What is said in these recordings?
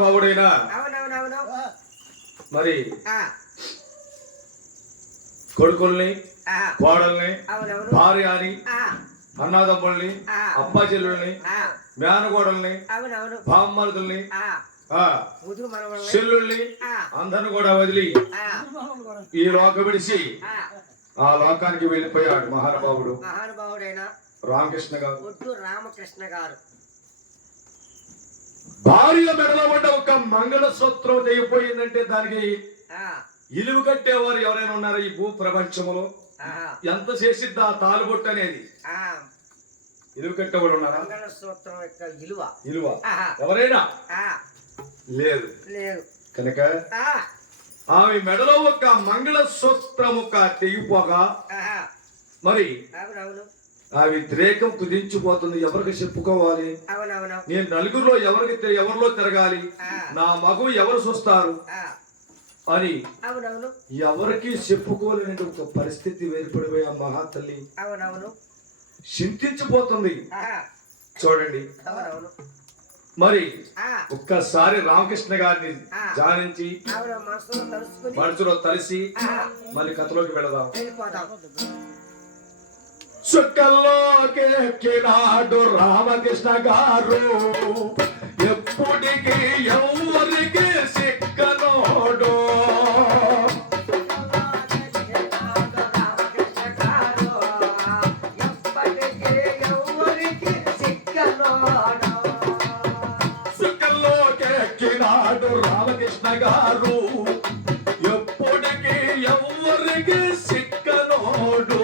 బాబుడైనా మరి కొడుకుల్ని కోడల్ని భార్య అని అన్నాదమ్ముల్ని అబ్బా చెల్లుల్ని మేనగోడల్ని బామ్మరుదుల్ని చెల్లుల్ని అందరిని కూడా వదిలి ఈ లోకం విడిచి ఆ లోకానికి వెళ్ళిపోయాడు మహానుభావుడైన రామకృష్ణ గారు. భార్య మెడలో పడ్డ ఒక మంగళసూత్రం తెగిపోయిందంటే దానికి ఇలువ కట్టేవారు ఎవరైనా ఉన్నారా ఈ భూ ప్రపంచంలో? ఎంత చేసిద్ది ఆ తాలుబొట్టు అనేది? ఇలువ కట్టేవాడు ఉన్నారా? మంగళసూత్రం యొక్క ఇలువ ఎవరైనా లేదు. కనుక ఆమె మెడలో ఒక మంగళసూత్రం తెగిపోగా మరి ఆ వ్యతిరేకం కుదించిపోతుంది. ఎవరికి చెప్పుకోవాలి? నేను నలుగురిలో ఎవరిలో తిరగాలి? నా మగం ఎవరు చూస్తారు అని ఎవరికి చెప్పుకోలేని ఒక పరిస్థితి ఏర్పడిపోయి ఆ మహాతల్లి చింతించిపోతుంది. చూడండి, మరి ఒక్కసారి రామకృష్ణ గారిని ధ్యానించి మనసులో తలిసి మళ్ళీ కథలోకి వెళదాం. చుక్కల్లోకి ఎక్కినాడు రామకృష్ణ గారు, ఎప్పటికీ ఎవరికి సిక్కనోడు. చుక్కల్లోకి ఎక్కినాడు రామకృష్ణ గారు, ఎప్పటికీ ఎవరికి సిక్కనోడు.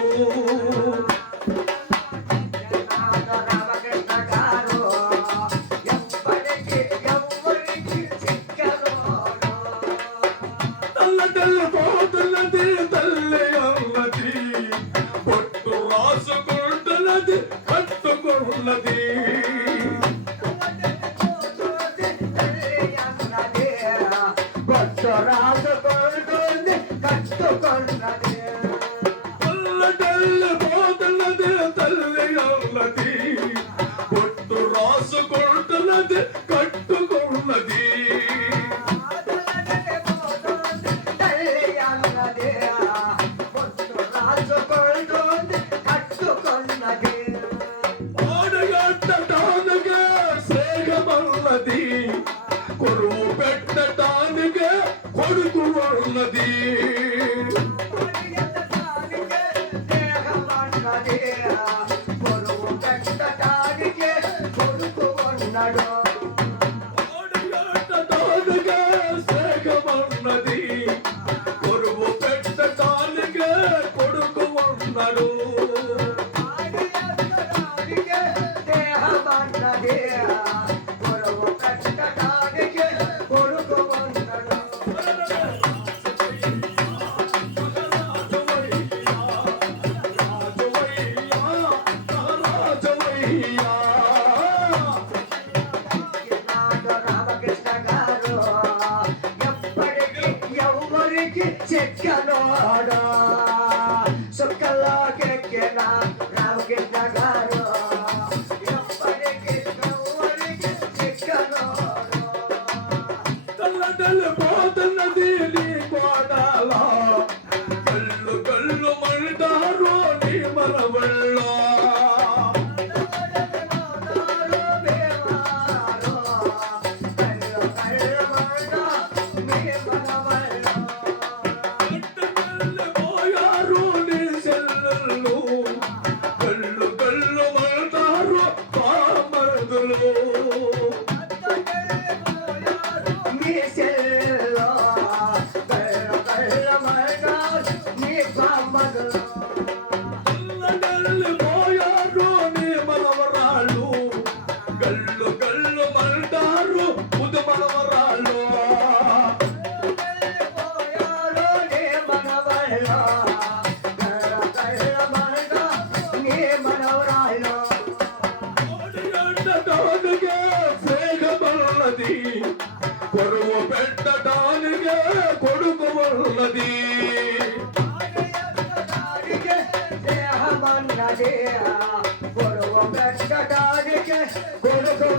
పోతున్నది తల్లి అన్నది, పొట్టు రాసుకుంటున్నది కట్టుకున్నది. పోతున్నది తల్లి అన్నది, పొట్టు రాసుకుంటున్నది కట్టుకున్నది. కొరువు పెట్టటానికి కొడుకు ఉన్నది. సేగమన్నది, కొరువు పెట్టటానికి కొడుకు ఉన్నాడు. చెక్కనోడా సుక్కల్లోకెక్కిన రామకృష్ణ గారు, ఎప్పటికీ ఎవరికి చెక్కనోడా. పోతున్నది నీ కోటలో, కళ్ళు కళ్ళు మంటారు నీ మనవళ్ళో. కొరువు పెట్టడానికి కొడుకు ఉన్నది. కొరువు పెట్టడానికి కొడుకు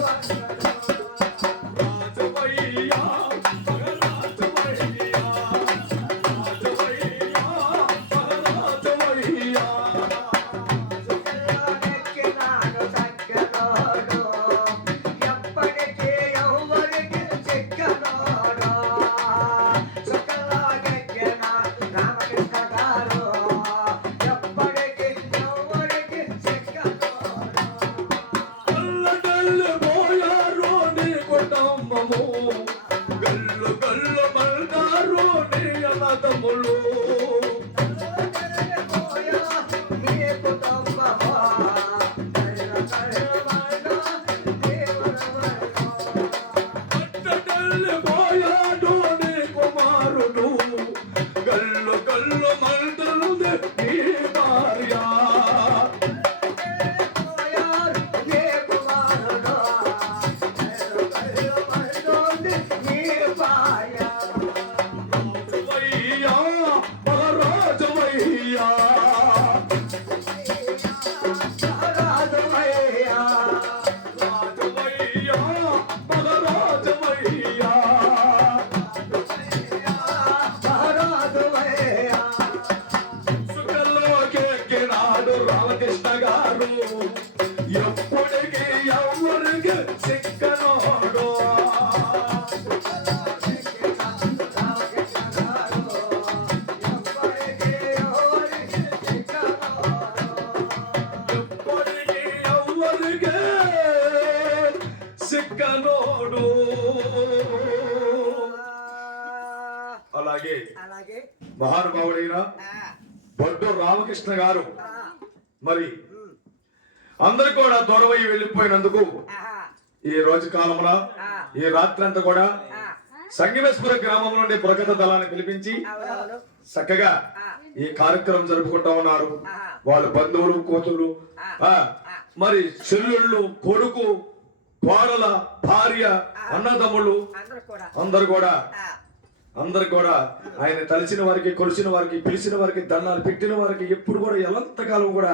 గల్లు గల్లు మల్దారు నీ అన్నదమ్ములు పోయాడు నీ కుమారుడు గల్లు గల్లు మల్దరు నీ భార్య రాజువయ్యా మహారాజువయ్యా రాజువయ్యా మహారాజువయ్యా సుఖంలోకి ఎక్కినాడు రామకృష్ణ గారు ఎప్పటికీ ఎవరికి సిక్కనోడు ఎప్పటికీ ఎవరికి సిక్కనోడు అలాగే అలాగే మహానుభావుడైన బొడ్డు రామకృష్ణ గారు మరి అందరు కూడా దూరమై వెళ్ళిపోయినందుకు ఈ రోజు కాలమున ఈ రాత్రి అంతా కూడా సంగమేశ్వర గ్రామం నుండి పురకథ దళాన్ని పిలిపించి చక్కగా ఈ కార్యక్రమం జరుపుకుంటా ఉన్నారు. వాళ్ళ బంధువులు కూతురు మరి చెల్లెళ్ళు కొడుకు కోడల భార్య అన్నదమ్ముళ్ళు అందరు కూడా ఆయన తలిసిన వారికి కొలిసిన వారికి పిలిచిన వారికి దండాలు పెట్టిన వారికి ఎప్పుడు కూడా ఎలంతకాలం కూడా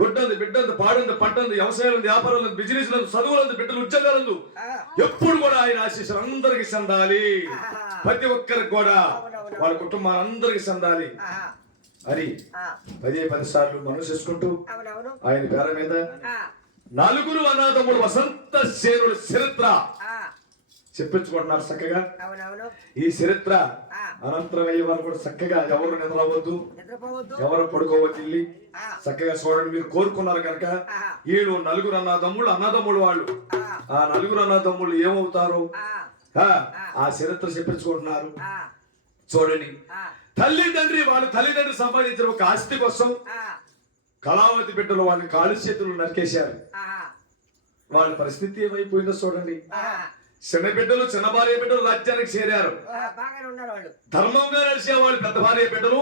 గుడ్డంది బిడ్డంది పాడంది పంటంది వ్యవసాయం వ్యాపారం బిజినెస్ చదువులందు బిడ్డలు ఉద్యోగాలందు ఎప్పుడు కూడా ఆయన ఆశీస్సులు అందరికి చెందాలి. ప్రతి ఒక్కరికి కూడా వాళ్ళ కుటుంబాలందరికి చెందాలి అని 10 సార్లు మనసు చేసుకుంటూ ఆయన పేర మీద 4 అనాథములు వసంత సేనుల చరిత్ర చెప్పించుకుంటున్నారు చక్కగా. ఈ చరిత్ర అనంతరం అయ్యే వారు కూడా చక్కగా ఎవరు నిద్రపోవద్దు, ఎవరు పడుకోవద్దు, ఇల్లి చక్కగా చూడండి. మీరు కోరుకున్నారు కనుక 4 అన్నదమ్ములు వాళ్ళు ఆ 4 అన్నదమ్ములు ఏమవుతారు ఆ చరిత్ర చెప్పించుకుంటున్నారు. చూడండి, వాళ్ళ తల్లిదండ్రి సంపాదించిన ఒక ఆస్తి కోసం కళావతి బిడ్డలు వాళ్ళని కాలు చేతులు నరికేశారు. వాళ్ళ పరిస్థితి ఏమైపోయిందో చూడండి. చిన్న బిడ్డలు చిన్న భార్య బిడ్డలు రాజ్యానికి చేరారు. ధర్మంగా నడిచే వాళ్ళు పెద్ద భార్య బిడ్డలు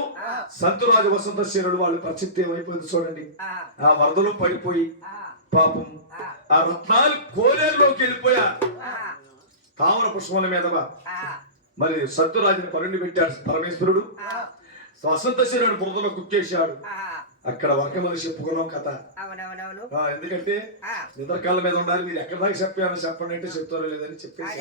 సంతురాజు వసంత సేనుడు వాళ్ళ పరిస్థితి ఏమైపోయింది చూడండి. ఆ వరదలు పడిపోయి పాపం ఆ రత్నాలు కోనేరులోకి వెళ్ళిపోయారు. తామర పుష్పముల మీద మరి సంతురాజుని పరుండి పెట్టాడు పరమేశ్వరుడు. వసంత సేనుడు బురదలో కుక్కేశాడు. అక్కడ ఒక మనిషి చెప్పుకున్నాం కథ. ఎందుకంటే నిద్రకాళ్ళ మీద ఉండాలి. మీరు ఎక్కడ దాకా చెప్పాను చెప్పండి అంటే చెప్తారో లేదని చెప్పేసి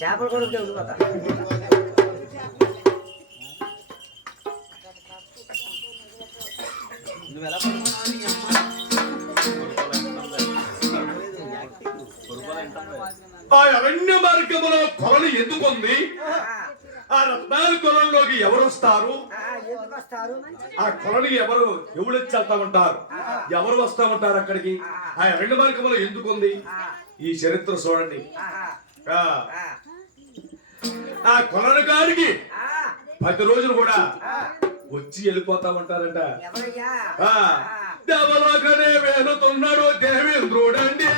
చేపలు కూడా ఆ అరణ్య మార్గములో కొలను ఎందుకుంది? ఆ రత్నాల కొలంలోకి ఎవరు వస్తారు? ఆ కొలని ఎవరు వెళ్తా ఉంటారు? ఎవరు వస్తా ఉంటారు అక్కడికి? ఆ అరణ్య మార్గములో ఎందుకుంది? ఈ చరిత్ర చూడండి. ఆ కొలను గారికి 10 రోజులు కూడా వచ్చి వెళ్ళిపోతా ఉంటారంట. దేవలోకనే వేలుతున్నాడు దేవేంద్రుడండి.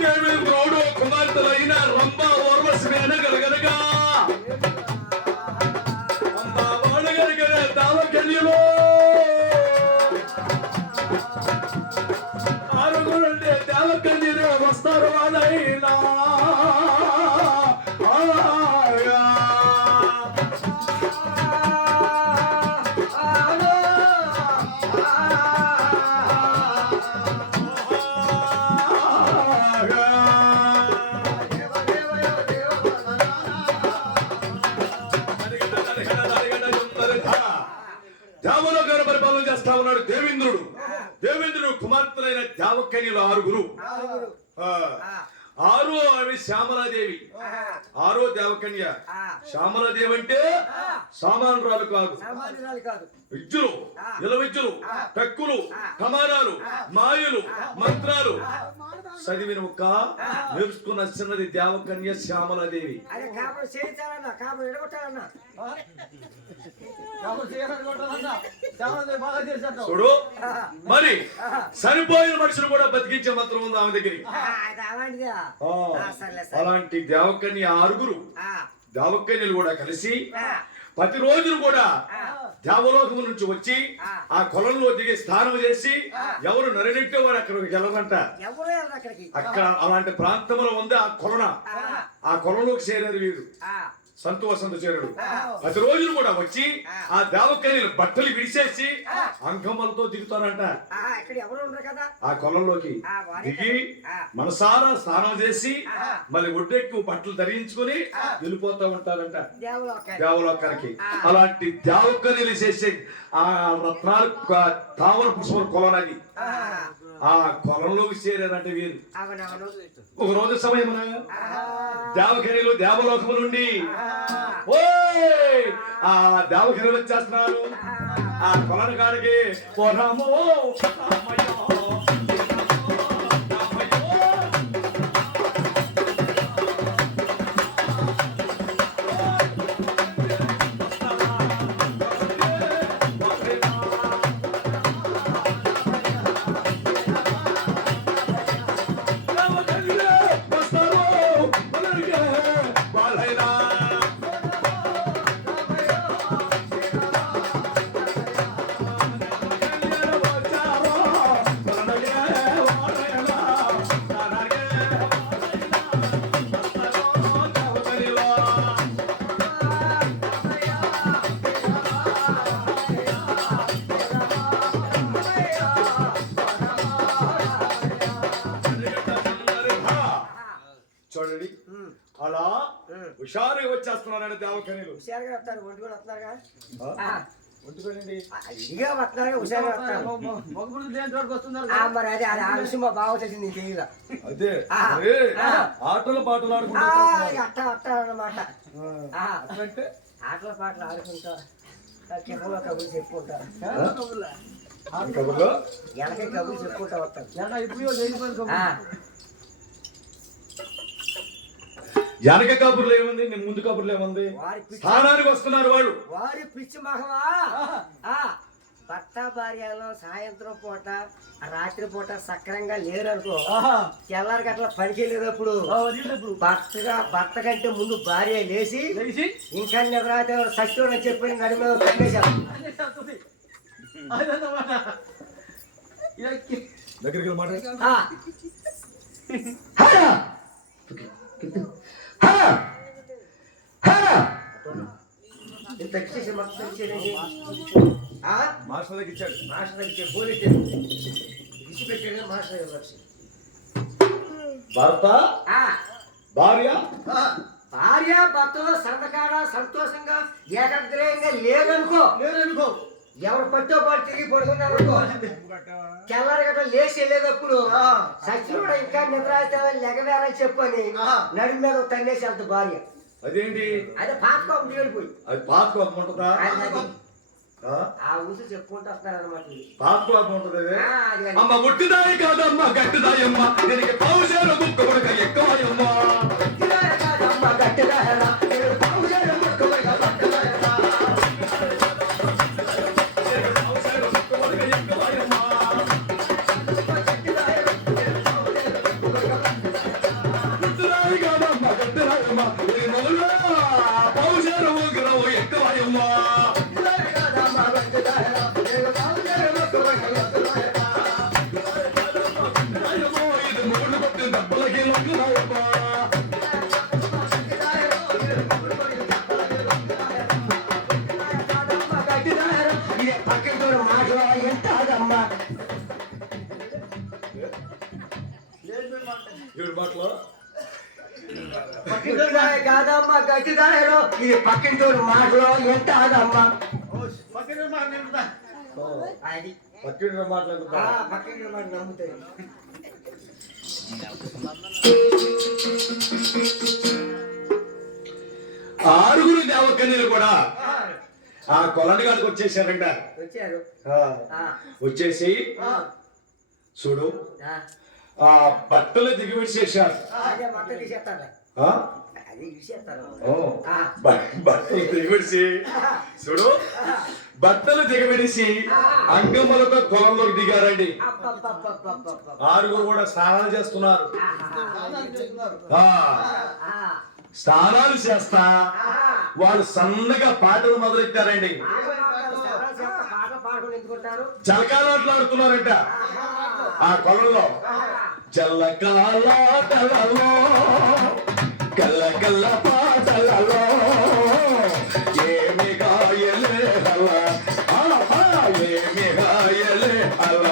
దేవేంద్రుడు కుమార్తెలైన రంభ ఊర్వశి గలగలగా దావకల్యలో 6 వస్తారు వాళ్ళైనా దేవలోకాన్ని పరిపాలన చేస్తా ఉన్నాడు దేవేంద్రుడు. దేవేంద్రుడు కుమార్తెలైన దేవకన్యలు 6. ఆరో ఆమె శ్యామలాదేవి. 6వ దేవకన్య శ్యామలాదేవి అంటే సామాన్యురాలు కాదు. విద్యులు, ఇల విద్యులు, టక్కులు, కమారాలు, మాయలు, మంత్రాలు చదివిన ఒక్క నేర్చుకున్న చిన్నది దేవకన్య శ్యామలాదేవి. చూడు మరి చనిపోయిన మనుషులు కూడా బతికించే మంత్రం ఉంది ఆమె దగ్గర. అలాంటి దేవకన్య 6 దేవకన్యలు కూడా కలిసి ప్రతి రోజును కూడా దేవలోకము నుంచి వచ్చి ఆ కొలంలో దిగి స్నానం చేసి ఎవరు నరినట్టే వారు అక్కడికి వెళ్ళరంట. అక్కడ అలాంటి ప్రాంతంలో ఉంది ఆ కొలన. ఆ కొలంలోకి చేరారు వీరు. సంతోషంతో చేరాడు. ప్రతి రోజులు కూడా వచ్చి ఆ దేవకన్యలు బట్టలు విడిసేసి అంకమ్మలతో దిగుతారంట. ఆ కొలంలోకి దిగి మనసారా స్నానం చేసి మళ్ళీ ఒడ్డెక్కు బట్టలు ధరించుకుని వెళ్ళిపోతా ఉంటారంట దేవలోకానికి. అలాంటి దేవకన్యలు చేసే ఆ రత్నాలు తామర పుష్ప కొలనది. ఆ కొలంలోకి చేరారంటే వీరు. ఒక రోజు సమయమున దేవకన్యలు దేవలోకము నుండి ఆ దేవకన్యలు వచ్చేస్తున్నారు ఆ కొలను కాడికి. పోరామో చూడండి అలా హుషారుగా వచ్చేస్తున్నారండి దేవకన్యలు. ఒంటుకోండి అదే ఆటలు పాటలు అన్నమాట. ఆటల పాటలు ఆడుకుంటా కబుర్లు చెప్పుకుంటారు. కబుర్లో వెనక కబుర్లు చెప్పుకుంటా వస్తాను. వెనక కబుర్లు ఏముంది, నీ ముందు కబుర్లు ఏముంది? స్థానానికి వస్తున్నారు వాళ్ళు. వారి పిచ్చి మహవా భర్త భార్యలో సాయంత్రం పూట రాత్రి పూట సక్రంగా లేరనుకో తెల్లారికి అట్లా పనికి వెళ్ళేటప్పుడు భర్త కంటే ముందు భార్య లేచి ఇంకా నిద్రాతే సత్యం అని చెప్పి నడి మీద కట్టేశారు. దగ్గరికి మాస్టర్ దగ్గర ఇచ్చాడు. మాస్టర్ దగ్గర పోలీసు పెట్టాడు. మాస్టర్ భర్త భార్య భార్య భర్తలో సంతకాడ సంతోషంగా ఏకగ్రహంగా లేదనుకో ఎవరు పట్టో పాటు తిరిగి పడుకున్నారు తెల్లారి గట్ట లేచి వెళ్ళేటప్పుడు సచివుడు ఇంకా నిద్ర లెగవేరని చెప్పని నడి మీద తన్నేసి వెళ్తా భార్య. అదేంటి? అదే పాతకోపం ఏడిపోయి అది పాతకోపం ఉంటుందా? ఆ ఊసి చెప్పుకుంటూ వస్తారనమాట. పాతకోపం ఉంటది. అమ్మ ముట్టిదాయి కాదమ్మ గట్టిదాయమ్మ దీనికి పౌషాల ముక్క కొడక ఎక్కువయమ్మ. కాదమ్మ గట్టిదాయమ్మ పౌషాల ముక్క కొడక పక్కదాయమ్మ. ఇది మూడు కొట్టిందమ్మ పక్కన మాటలు ఎంతదమ్మా ఏడు మాటలు కాదమ్మా గట్టిదారు ఇది పక్కింటోడు మాటలు ఎంత ఆదమ్మా అది పక్కింటి మాట్లాడుతా పక్కింటి మాట నమ్ముతాయి ఆరుగురు దేవకన్యలు కూడా ఆ కొలండి గారికి వచ్చేసారంట. వచ్చారు వచ్చేసి చూడు ఆ బట్టలు దిగివిడిచేశారు. అదే మొత్తం తీసేస్తాను ఆ? అది తీసేస్తాను ఓ, బట్టలు దిగివిడిచి చూడు బట్టలు దిగబెడిసి అంగములకు కొలంలోకి దిగారండి. ఆరుగురు కూడా స్నానాలు చేస్తున్నారు. స్నానాలు చేస్తా వాళ్ళు సన్నగా పాటలు మొదలెట్టారండి. జలకాలాటలాడుతున్నారంట ఆ కొలంలో. జల్లకాలాటలలో కల్ల కల్ల పాటలలో ఏమి గాయలే అలా ఏమి గాయలే అలా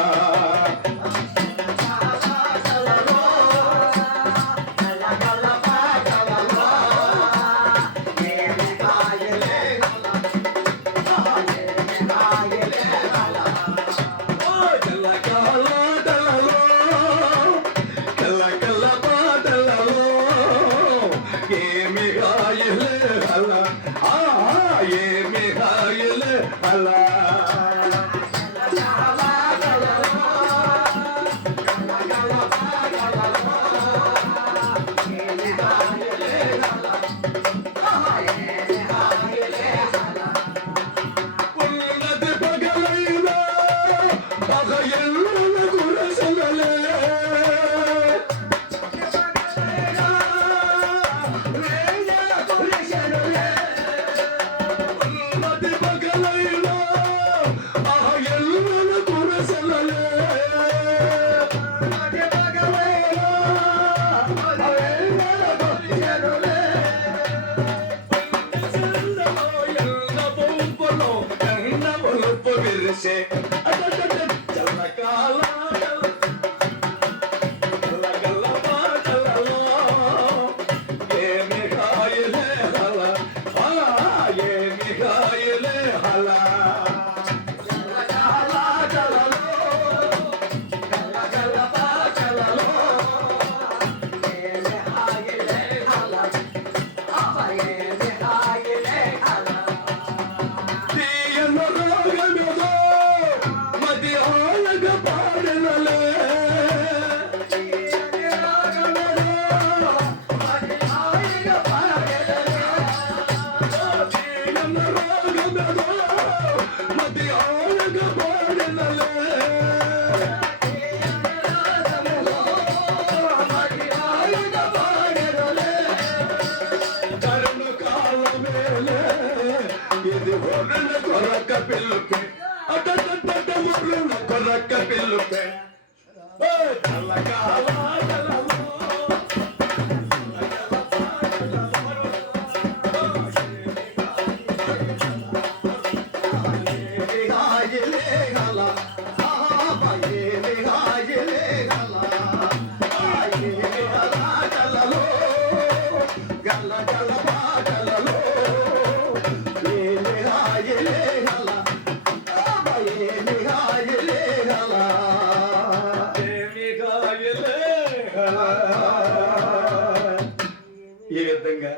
ఈ విధంగా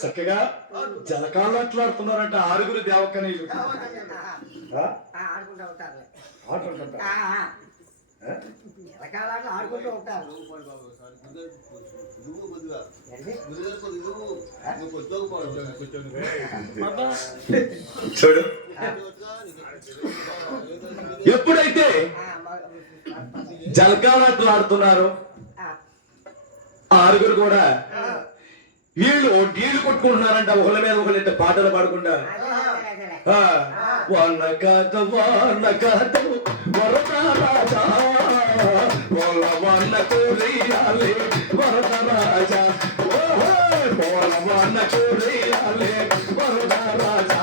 చక్కగా జలకాలాట్లాడుతున్నారంట ఆరుగురు దేవకనీయులు. ఆడుకుంటూ ఉంటారు ఆడుకుంటుంటారు. జలకాలాట్లు ఆడుకుంటూ ఉంటారు. చూడు ఎప్పుడైతే జలకాలాట్లు ఆడుతున్నారు ఆరుగురు కూడా వీళ్ళు నీళ్లు కొట్టుకుంటున్నారంట. ఒకళ్ళ మీద ఒకళ్ళ పాటలు పాడకుండా వాన కాదు వరద రాజా పోలవన్న కురియాలి వరదరాజా పోలవన్న కురియాలి వరదరాజా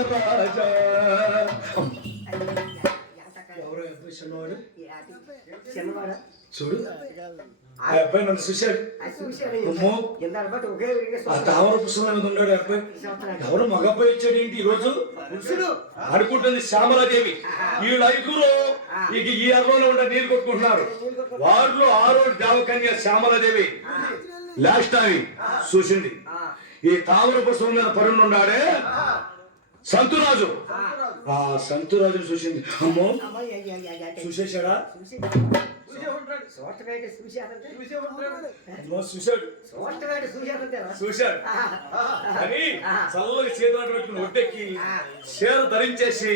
వరదరాజా ఎవరో అబ్బాయి చిన్నవాడు చిన్నవాడా చూడు ఆ అబ్బాయి నన్ను చూశాడు అమ్మో ఆ తామర పుష్పం మీద ఉన్నాడు అబ్బాయి ఎవరు మగ అబ్బాయి వచ్చాడు ఏంటి ఈ రోజు అనుకుంటుంది శ్యామలాదేవి వీళ్ళు ఐదుగురు ఇక ఈ అర్రంలో ఉండే నీళ్ళు కొట్టుకుంటున్నారు వారిలో ఆరో దేవకన్య శ్యామలాదేవి లాస్ట్ టైం చూసింది ఈ తామర పుష్పం మీద పరున్నాడే సంతురాజు ఆ సంతురాజుని చూసింది అమ్మో చూసేశాడా చూశాడు అని చల్లగా చేతులు పెట్టుకుని ఒడ్డెక్కి చీర ధరించేసి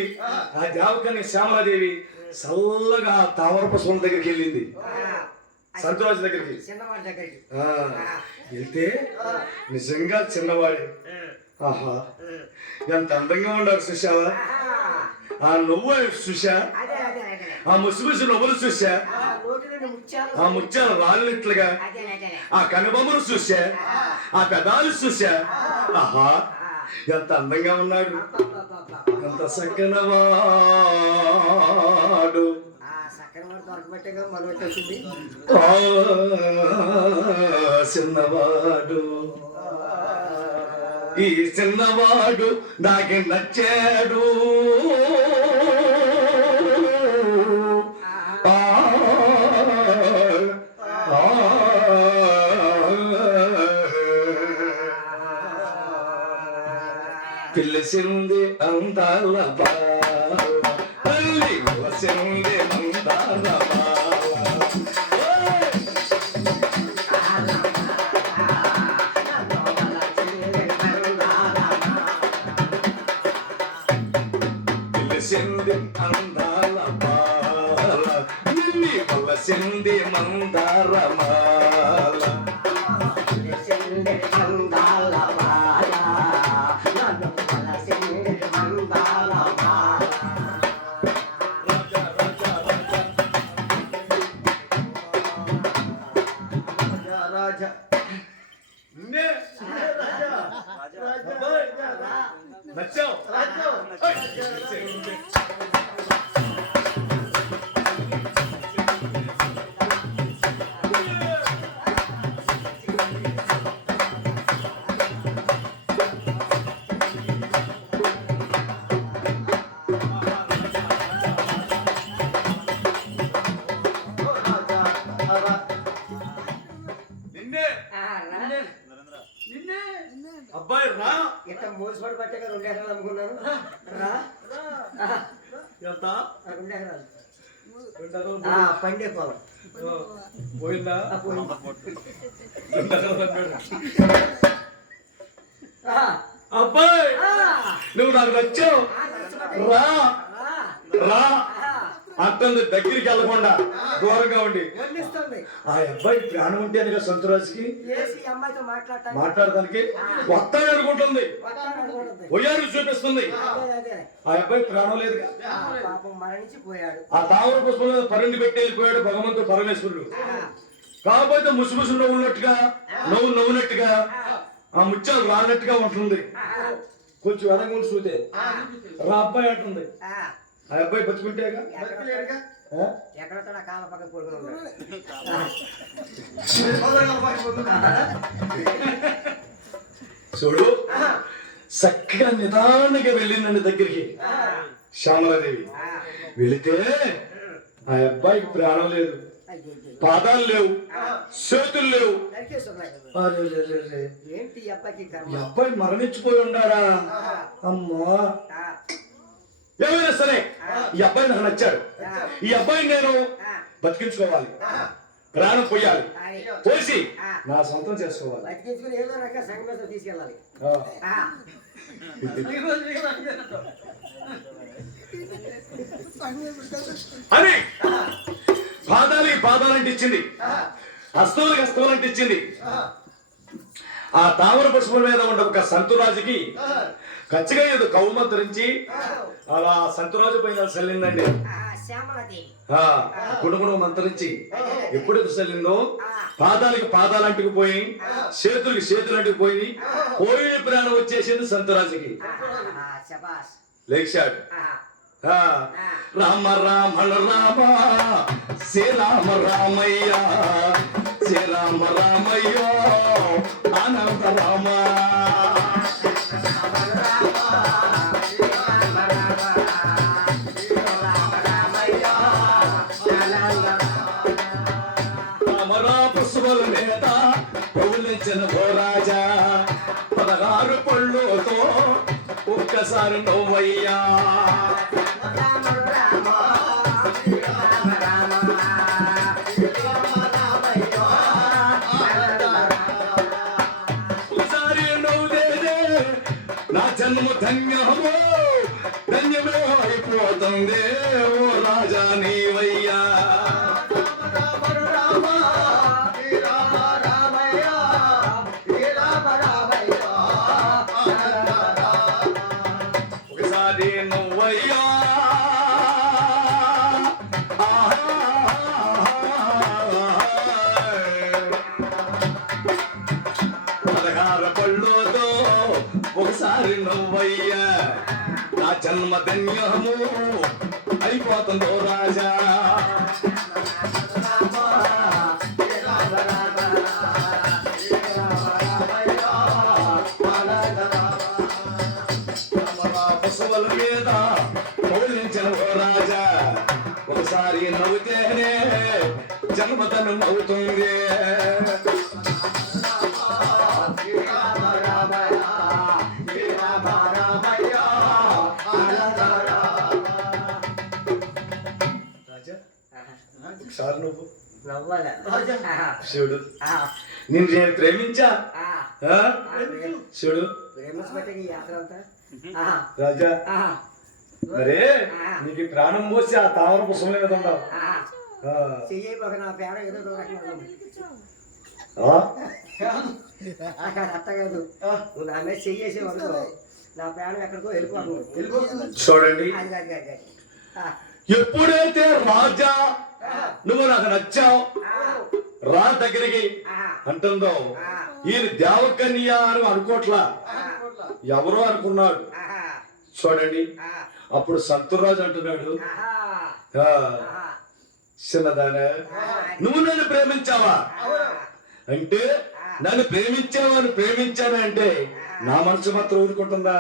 ఆ దేవకన్య శ్యామలాదేవి చల్లగా తామర పుష్పం దగ్గరికి వెళ్ళింది సంతురాజు దగ్గరికి వెళ్తే నిజంగా చిన్నవాడే ఆహా ఎంత అందంగా ఉన్నారు చూసావా ఆ నువ్వు చూసా ఆ ముసిముసి నవ్వులు చూసా ఆ ముత్యాలు రాలినట్లుగా ఆ కనుబొమ్మలు చూసా ఆ పెదాలు చూసా ఆహా ఎంత అందంగా ఉన్నాడు ఎంత చక్కనవాడు చిన్నవాడు ఈ చిన్నవాడు నాకు నచ్చాడు వెలసింది అందాల బాల తల్లి వెలసింది అందాల బాల వెలసింది అందాల బాల నిన్ని వెలసింది మందారమాల నచ్చావు అబ్బాయి రా ఇట్లా మోసపడి పట్టాక 2 ఎకరాలు అమ్ముకున్నాను రా ఎంత 2 ఎకరాలు 2 ఎకరాలు పండే పొలం పోయిందా పోయింది. 2 ఎకరాలు అన్నాడు. అబ్బాయి నువ్వు నాకు నచ్చావు రా రా అంటుంది దగ్గరికి వెళ్ళకుండా దూరంగా ఉండి వండిస్తుంది. ఆ అబ్బాయి ప్రాణం ఉంటేనే కదా సంతరాజుకి ఏసి ఈ అమ్మాయితో మాట్లాడడానికి వస్తాయి అనుకుంటుంది వస్తాననుకుంటుంది. పోయారు చూపిస్తుంది అదే ఆ అబ్బాయి ప్రాణం లేదుగా పాపం మరణించిపోయాడు. ఆ తామర పుష్పం మీద పరుండి పెట్టి వెళ్ళిపోయాడు భగవంతుడు పరమేశ్వరుడు కాకపోతే ముసుముసు నవ్వున్నట్టుగా నవ్వునట్టుగా ఆ ముత్యాలు రానట్టుగా ఉంటుంది కొంచెం వెనకముందు చూతే రా అబ్బాయి అంటుంది ఆ అబ్బాయి బతుకుంటేగా ఎక్కడ కాళ్ళ పక్కన పడుకున్నాడు. చూడు చక్కగా నిదానంగా వెళ్ళిందండి దగ్గరికి శ్యామలాదేవి వెళితే ఆ అబ్బాయికి ప్రాణం లేదు పాదాలు లేవు చేతులు లేవు ఏంటి ఈ అబ్బాయికి ఈ అబ్బాయి మరణించిపోయి ఉండాడా అమ్మా ఏమైనా సరే ఈ అబ్బాయి నాకు నచ్చాడు ఈ అబ్బాయిని నేను బతికించుకోవాలి ప్రాణం పోయాలి పోసి నా సొంతం చేసుకోవాలి బతికించుకుని ఏదో రకంగా సంగమేశ్వరం తీసుకెళ్ళాలి. అని పాదాలంటే ఇచ్చింది హస్తములకి హస్తములంటే ఇచ్చింది ఆ తామర పుష్పం మీద ఉన్న ఒక సంతురాజుకి ఖచ్చితంగా ఏదో కౌమంతరించి అలా సంతురాజు పైన చల్లిందండి కుడుకుడు మంతరించి ఎప్పుడైతే చల్లిందో పాదాలకి పాదాలంటికి పోయి చేతులకి చేతులంటికి పోయి పోయిన ప్రాణం వచ్చేసింది సంతురాజుకి లేచాడు రామ రామణ రామ శ్రీరామ రామయ్య శ్రీరామ రామయ్య ఆనంద రామ రామరా పుష్పల నేత పౌలించిన భోరాజా 16 పళ్ళుతో ఒక్కసారి నవ్వయ్యా నా జన్మ ధన్యమో ధన్యమే అయిపోతుంది ఓ రాజా నీవయ్యా ఒకసారి నువ్వయ్యా పళ్ళుతో ఒకసారి నువ్వయ్యా నా జన్మ ధన్యము అయిపోతుందో రాజా పశువుల మీద పౌలించిన ఓ రాజా ఒకసారి నవ్వుతేనే జన్మధనం అవుతుంది నువ్వు నవ్వాలా చూడు నిన్ను నేను ప్రేమించా ఆ? చూడు ప్రేమించి పెట్టే ఈ యాత్ర అంతా రాజా మరే నీకు ఈ ప్రాణం పోసి ఆ తామర పుష్పంలో మీద ఉండవు చెయ్యి ఒక నా పేర ఏదో ఒక రకంగా ఉంది. అట్ట కాదు నువ్వు నా మీద చెయ్యేసి అనుకో నా ప్రాణం ఎక్కడికో వెళ్ళిపోతుంది. చూడండి అది కాదు కాదు కాదు. ఎప్పుడైతే రాజా నువ్వు నాకు నచ్చావు రా దగ్గరికి అంటుందో ఈయన దేవకన్య అని అనుకోట్లా ఎవరో అనుకున్నాడు. చూడండి అప్పుడు సంతురాజు అంటున్నాడు చిన్నదానే నువ్వు నన్ను ప్రేమించావా అంటే నన్ను ప్రేమించాను అంటే నా మనసు మాత్రం ఊరుకుంటుందా?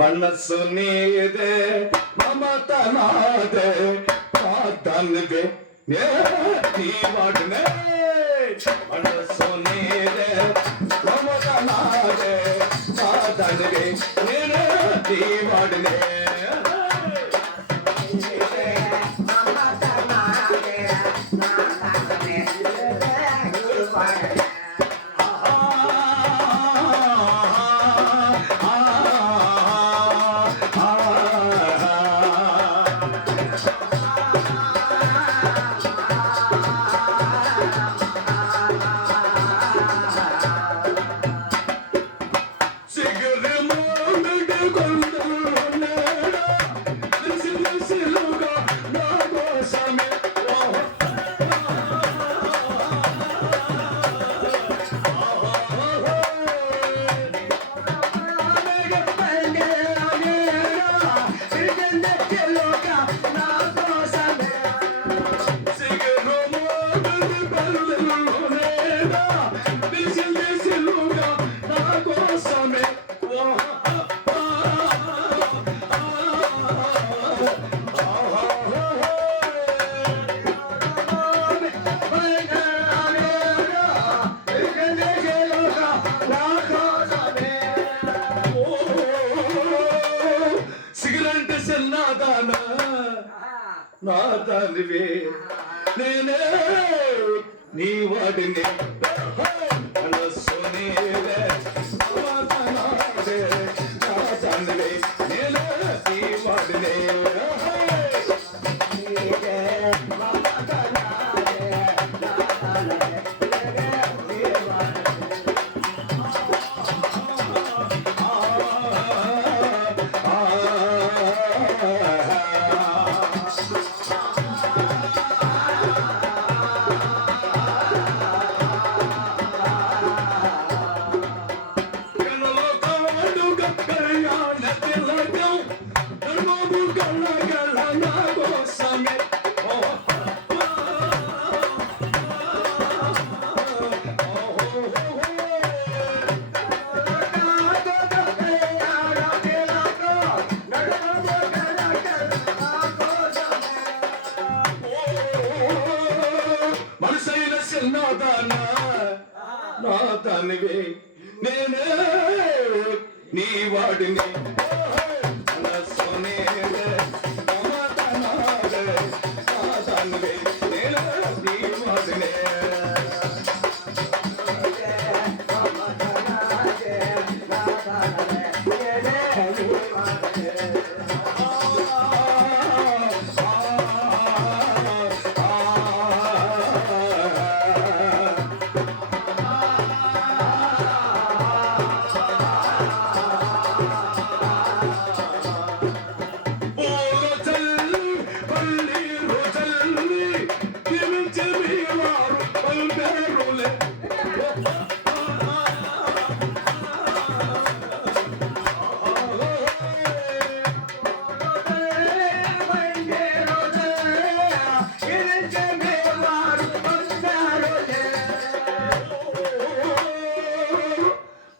మనస్సు నీదే మమత నాదే దానివే నీ వాటినే మనస్సు నీదే మమత నాదే దానివే నేనే నీ వాడినే నా తండ్రివే నేనే నీ వాడిని మనస్సు నీదే మమత నాదే నా తండ్రివే నేనే నీ వాడిని నా తనివే నేనే నీ వాడిని మనస్సు నీదే మమత నాదే నా తనివే నేనే నీ వాడిని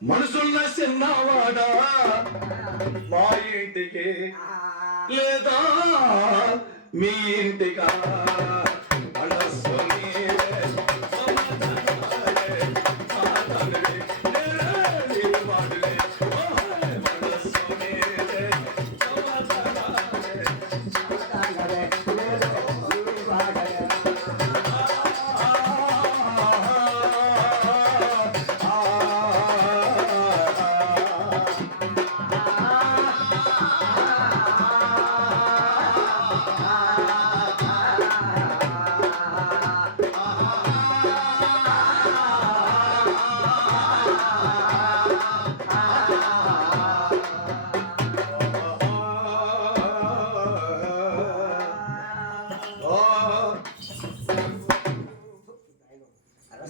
మనసున్న చిన్నవాడా మా ఇంటికి లేదా మీ ఇంటికా మనస్సు నీదే మమత నాదే నా తండ్రివే నేనే నీ వాడిని మనస్సు నీదే మమత నాదే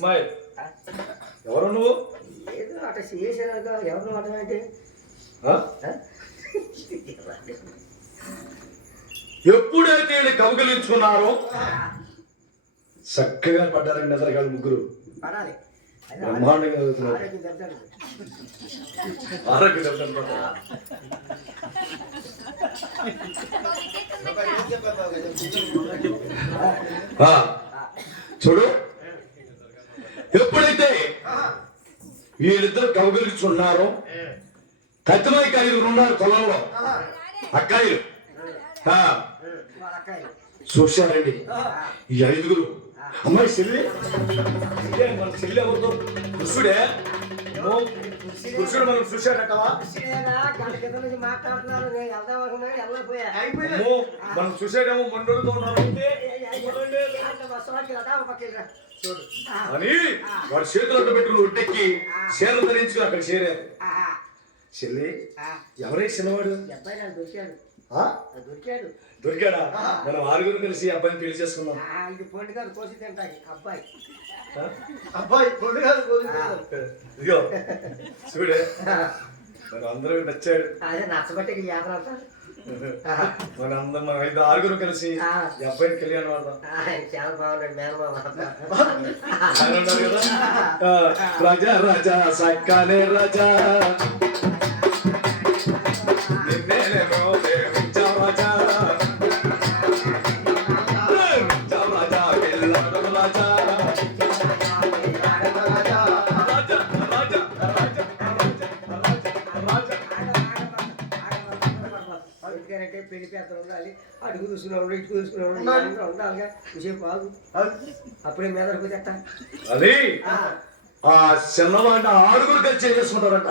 అమ్మాయి ఎవరు నువ్వు? ఏదో అట్లా చేసాను ఎవరు అంటే ఆ? ఎప్పుడైతే ఈయన కౌగిలించుకున్నారో చక్కగా పడ్డారండి నిద్రగాళ్ళు ముగ్గురు. పడాలి బ్రహ్మాండంగా చదువుతున్నారు. ఆరోగ్య దెబ్బలు పడ్డారు. ఆ, చూడు ఎప్పుడైతే వీళ్ళిద్దరు కౌగిలించుకున్నారో కత్తిమాయికి 5 ఉన్నారు పొలంలో అక్కాయిలు. చూశారండి ఈ 5 అమ్మాయి చెల్లి మన చెల్లి ఎవరితో కృష్ణుడే కృష్ణుడు మనం చూశాడటవా మాట్లాడుతున్నారు మనం చూసాడేమో మొండలతో అని వాడు చేతులు అడ్డు పెట్టుకుని ఒట్టెక్కి చీరలు ధరించుకుని అక్కడ చేరారు. చెల్లి ఎవరై చిన్నవాడు? దొరికాడు దొరికాడా? మనం 6 కలిసి అబ్బాయిని పెళ్లి చేసుకున్నాం. ఇది పొండి కాదు కోసి తింటాకి అబ్బాయి అబ్బాయి పొడి కాదు ఇదిగో చూడే మన అందరూ నచ్చాడు. అదే నచ్చబట్టి యాత్ర మన 5 కలిసి ఈ అబ్బాయిని కళ్యాణం వాడదాం. చాలా బాగున్నాడు మేనమామ. ఉన్నారు కదా రాజా రాజా సక్కనే రాజా పెళ్లి పేద ఉండాలి, అడుగు చూసుకున్నాడు ఇటుకు చూసుకున్నాడు ఉండాలిగా విషయం బాగు. అప్పుడే మెదడుకు చెట్ట అది ఆ చిన్నవాడిని 6 కలిసి చేసుకుంటారంట.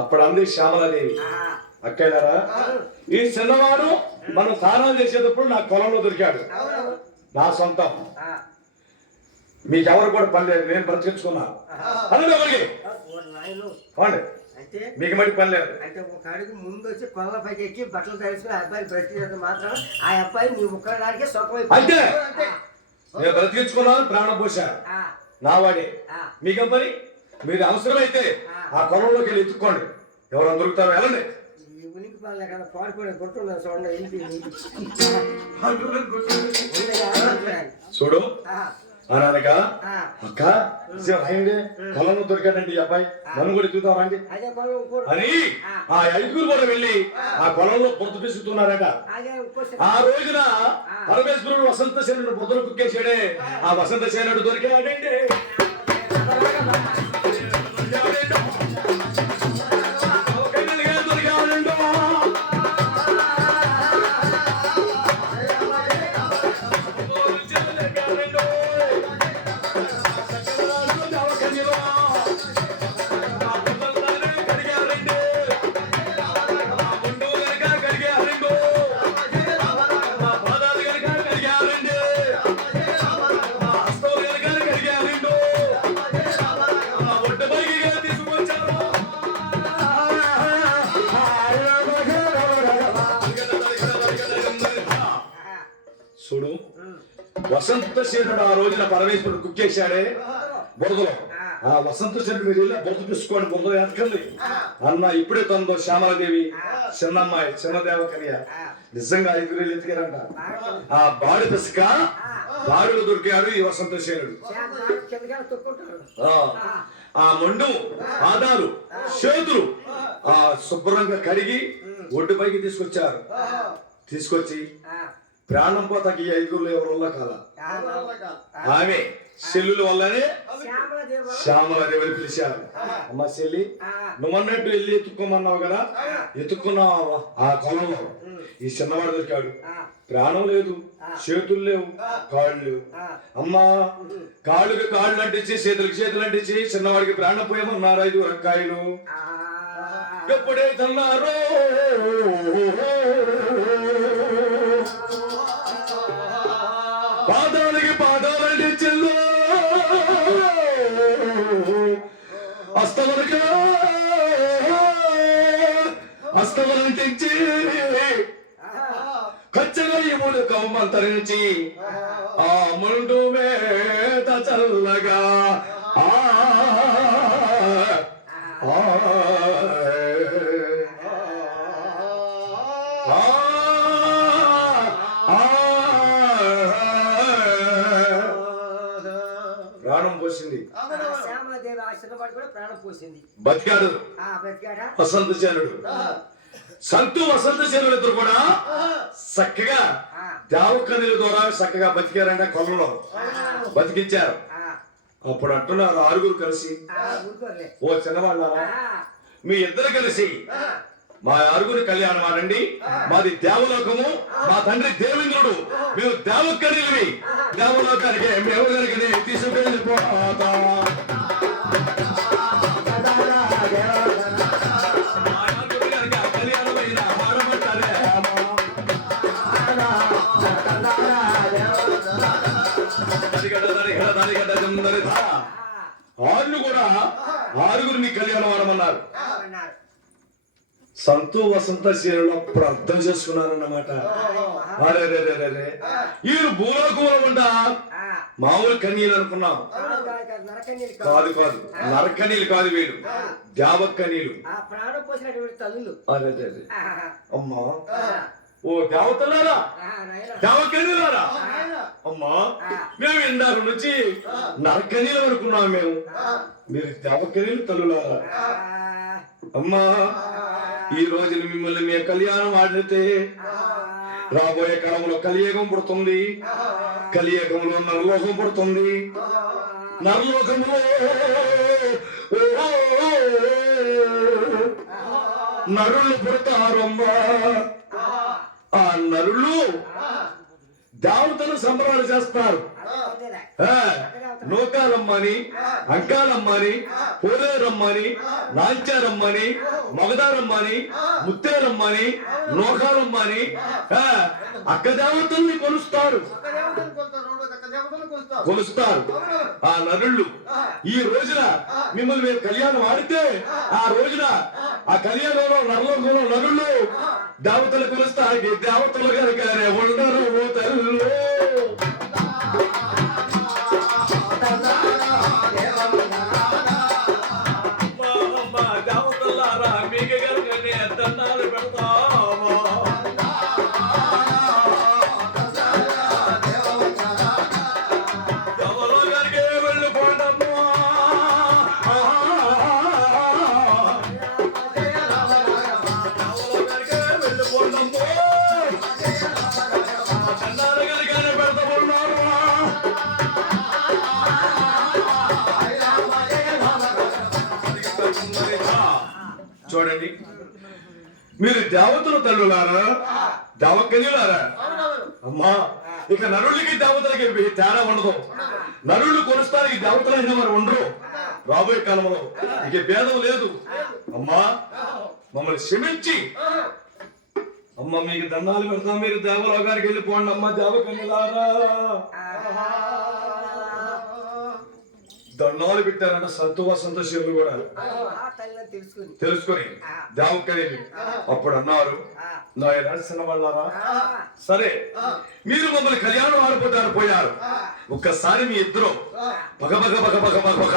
అప్పుడు అంది శ్యామలాదేవి అక్కయ్యారా ఈ చిన్నవాడు మనం స్నానాలు చేసేటప్పుడు నా పొలంలో దొరికాడు, నా సొంతం, మీకెవరు కూడా పని లేదు, నేను బ్రతికించుకున్నాను అన్నది ఎవరికి మీకు మట్టి పని లేదు. అంటే ఒక అడుగు ముందు వచ్చి పొలం పైకి ఎక్కి బట్టలు తయారుకుని అబ్బాయి బ్రతికినంత మాత్రం ఆ అబ్బాయి నీ ముక్కడానికి సుఖమైపోయి అంటే నేను బ్రతికించుకున్నాను, ప్రాణం పోశాను, నా వాడే. మీకేం పని? మీరు అవసరమైతే ఆ పొలంలోకి వెళ్ళి ఎత్తుక్కోండి, ఎవరైనా దొరుకుతారో వెళ్ళండి. ఉనికి బాగా కదా పాడిపోయిన గుర్తున్నా చూడండి. చూడు అనగా అక్క అయింది పొలంలో దొరికాడండి ఈ అబ్బాయి, నన్ను కూడా ఎత్తుతావు రండి అని ఆ 5 కూడా వెళ్ళి ఆ పొలంలో బురద పిసుకుతున్నారట. ఆ రోజున పరమేశ్వరుడు వసంత సేనుడు బురదలు కుక్కేసాడే, ఆ వసంత సేనుడు దొరికాడండి. చూడు వసంత సేనుడు ఆ రోజున పరమేశ్వరుడు కుక్కేశాడే బురదలో, ఆ వసంత సేనుడు మీరు వెళ్ళి బురద తీసుకోండి, బురద ఎక్కర్లి అన్న ఇప్పుడే తనతో శ్యామలాదేవి చిన్నమ్మాయి చిన్నదేవ కన్య నిజంగా 5 వేలు ఎత్తికారంట. ఆ బాడి పిసుక బాడులు దొరికాడు ఈ వసంత సేనుడు. ఆ మొండు పాదాలు చేతులు ఆ శుభ్రంగా కడిగి ఒడ్డు పైకి తీసుకొచ్చారు. తీసుకొచ్చి ప్రాణం పోతాకి 5 ఎవరి వల్ల కాల ఆమె చెల్లుల వల్లనే శ్యామలాదేవిని పిలిచారు. అమ్మ చెల్లి నువ్వన్నట్టు వెళ్ళి ఎత్తుక్కోమన్నావు కదా, ఎత్తుక్కున్నావు ఆ కొలంలో ఈ చిన్నవాడు దొరికాడు. ప్రాణం లేదు, చేతులు లేవు, కాళ్ళు లేవు. అమ్మా కాళ్ళకి కాళ్ళు అంటించి చేతులకి చేతులు అంటించి చిన్నవాడికి ప్రాణం పోయమన్నారు 5 అక్కాయిలు. ఎప్పుడే తన్నారు పాదాలకి పాదాలంటే చెల్లు అస్తవరం తెచ్చి ఖచ్చితంగా ఈ 3 కవ్వమంతరించి ఆ ముందు మీద చల్లగా ఆ ఆ ప్రాణం పోసింది. శ్యామలాదేవి ఆశీర్వాడు కూడా ప్రాణం పోసింది. బతికాడు బతికాడా వసంతసేనుడు. సంతు వసంతసేనుడు ఇద్దరు కూడా చక్కగా దేవకన్యల ద్వారా చక్కగా బతికారంట. కొలంలో బతికించారు. అప్పుడు అంటున్నారు ఆరుగురు కలిసి, ఓ చిన్నవాళ్ళారా మీ ఇద్దరు కలిసి మా ఆరుగురు కళ్యాణం ఆడండి. మాది దేవలోకము, మా తండ్రి దేవేంద్రుడు, మేము దేవకన్యలవి. దేవలోకానికి మేము కనుకనే తీసుకెళ్ళిపోతాం. ఆరును కూడా ఆరుగురిని కళ్యాణం ఆడమన్నారు. సంతు వసంతసేనులు అప్పుడు అర్థం చేసుకున్నారన్నమాట. అరే ఈయన భూలోకంలో ఉండ మామూలు కన్నీళ్ళు అనుకున్నాం. కాదు కాదు, నరకనీళ్ళు కాదు, వీడు దేవకనీలు. అదే అదే అమ్మా, ఓ దేవతలారా, దేవకనీలారా, అమ్మా మేము ఇందాక నుంచి నరకనీలు అనుకున్నాం. మీరు దేవకనీలు తల్లులారా. అమ్మా ఈ రోజున మిమ్మల్ని మేము కళ్యాణం ఆడితే రాబోయే కాలంలో కలియుగం పుడుతుంది. కలియుగంలో నరలోకం పుడుతుంది. నరలోకంలో నరులు పుడతారు. అమ్మా ఆ నరులు దేవతలు సంబరాలు చేస్తారు. నూకాలమ్మని, అంకాలమ్మని, పోలేరమ్మని, నాంచారమ్మని, మగదారమ్మని, ముత్తేరమ్మని, నూకాలమ్మని అక్క దేవతల్ని కొలుస్తారు. ఆ నరుళ్ళు ఈ రోజున మిమ్మల్ని మేము కళ్యాణం ఆడితే ఆ రోజున ఆ కళ్యాణంలో నరలోకంలో నరుళ్ళు దేవతలు కొలుస్తారు. దేవతలు కనుక ఉండరు తల్లు. దేవతల్లారా మీకు కనుక దండాలు పెడతామా. దేవలోకానికి వెళ్ళిపోండమ్మా. దేవలోకానికి వెళ్ళిపోండమ్మా. దండాలు కనుక పెడతామన్నారు. చూడండి, మీరు దేవతలు తల్లులారా, దేవకన్యలారా. అమ్మా ఇక నరుళ్ళకి దేవతలకి తేడా ఉండదు. నరుళ్ళు కొలుస్తానికి దేవతలైన వారు ఉండరు. రాబోయే కాలంలో ఇక భేదం లేదు. అమ్మా మమ్మల్ని క్షమించి అమ్మ మీకు దండాలు పెడతాం. మీరు దేవలోకానికి వెళ్ళిపోండి అమ్మా. దేవకన్యలారా దండాలు పెట్టారంట. సంతు వసంతసేనులు కూడా తెలుసుకుని దేవకన్యలు అప్పుడు అన్నారు, నాయన చిన్నవాళ్ళారా, సరే మీరు మమ్మల్ని కళ్యాణం ఆడిపోతారు పోయారు. ఒక్కసారి మీ ఇద్దరు పగ పగ పగ పగ పగ పగ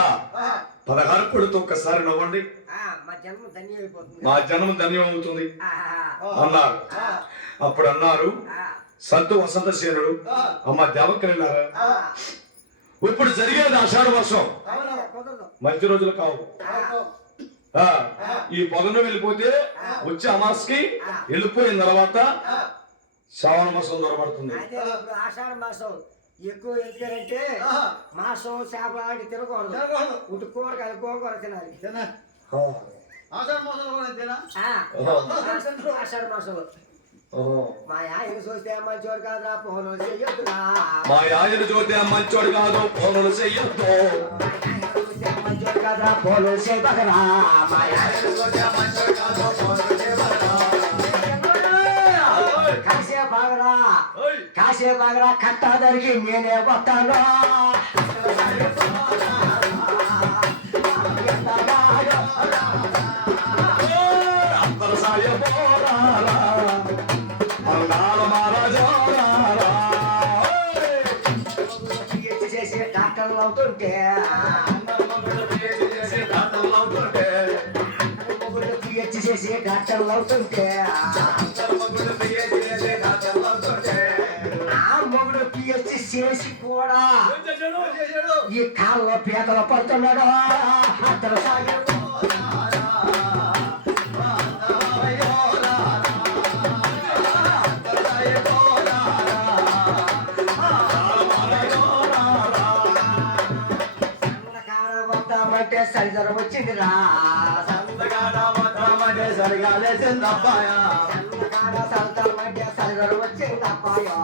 16 పడుతూ ఒక్కసారి నవ్వండి, మా జన్మ ధన్యం అవుతుంది అన్నారు. అప్పుడు అన్నారు సంతు వసంతసేనుడు, అమ్మ దేవకన్యలారా, ఇప్పుడు జరిగేది ఆషాఢ మాసం, మంచి రోజులు కావు. ఈ పొగను వెళ్ళిపోతే వచ్చే అమాస్కి వెళ్ళిపోయిన తర్వాత శ్రావణ మాసం దొరబడుతుంది. ఆషాఢ మాసం ఎక్కువ ఎందుకంటే మాసం చేప లాంటి తినకూడదు. ఉట్టుకోర కలుపుకోకూర తినాలి. ఆషాఢ మాసంలో మా ఆయన చూస్తే మంచోడు కాదురా పనులు చెయ్యొద్దురా. మా ఆయన చూస్తే మంచోడు కాదు పనులు చెయ్యొద్దు. మంచోడు కాదురా పనులు చేయబడరా. మా ఆయన చూస్తే మంచోడు కాదు పనులు చేయబడరా. కాసేపాగరా కట్టా దరికి నేనే వస్తాను. అందరు సాయపోరారా చేసి డాక్టర్లు అవుతుంటే మొగుళ్ళు పిహెచ్ చేసి డాక్టర్లు అవుతుంటే ఆ మొగుడు పిహెచ్ చేసి కూడా ఈ కాళ్ళలో పీతలు పడుతున్నాడు అతను సాగే సరిజర వచ్చిందిరా సరిగా లేచిందబ్బాయా సరిజర వచ్చిందబ్బాయో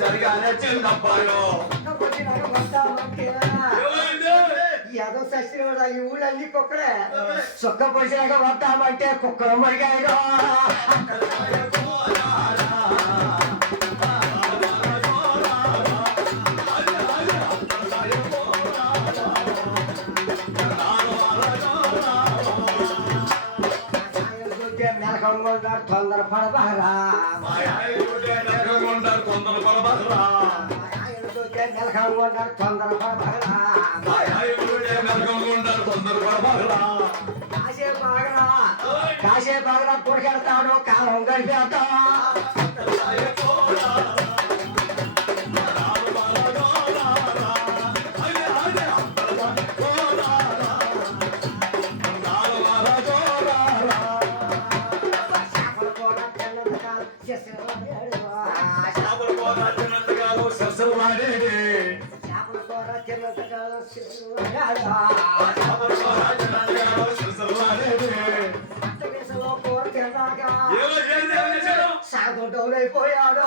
సరిగా లేచిందబ్బాయో ఏదో సచ్చినోడా ఈ ఊళ్ళన్నీ కుక్కలే సుక్క పొడిచినాక వద్దామంటే కుక్కలు మరిగాయో తొందర పడబహరా తొందర పడబహరా కాసేపు బాగా కొడుకెళ్తాడు కాలం గడిపేస్తా సాగు డౌన్ అయిపోయాడు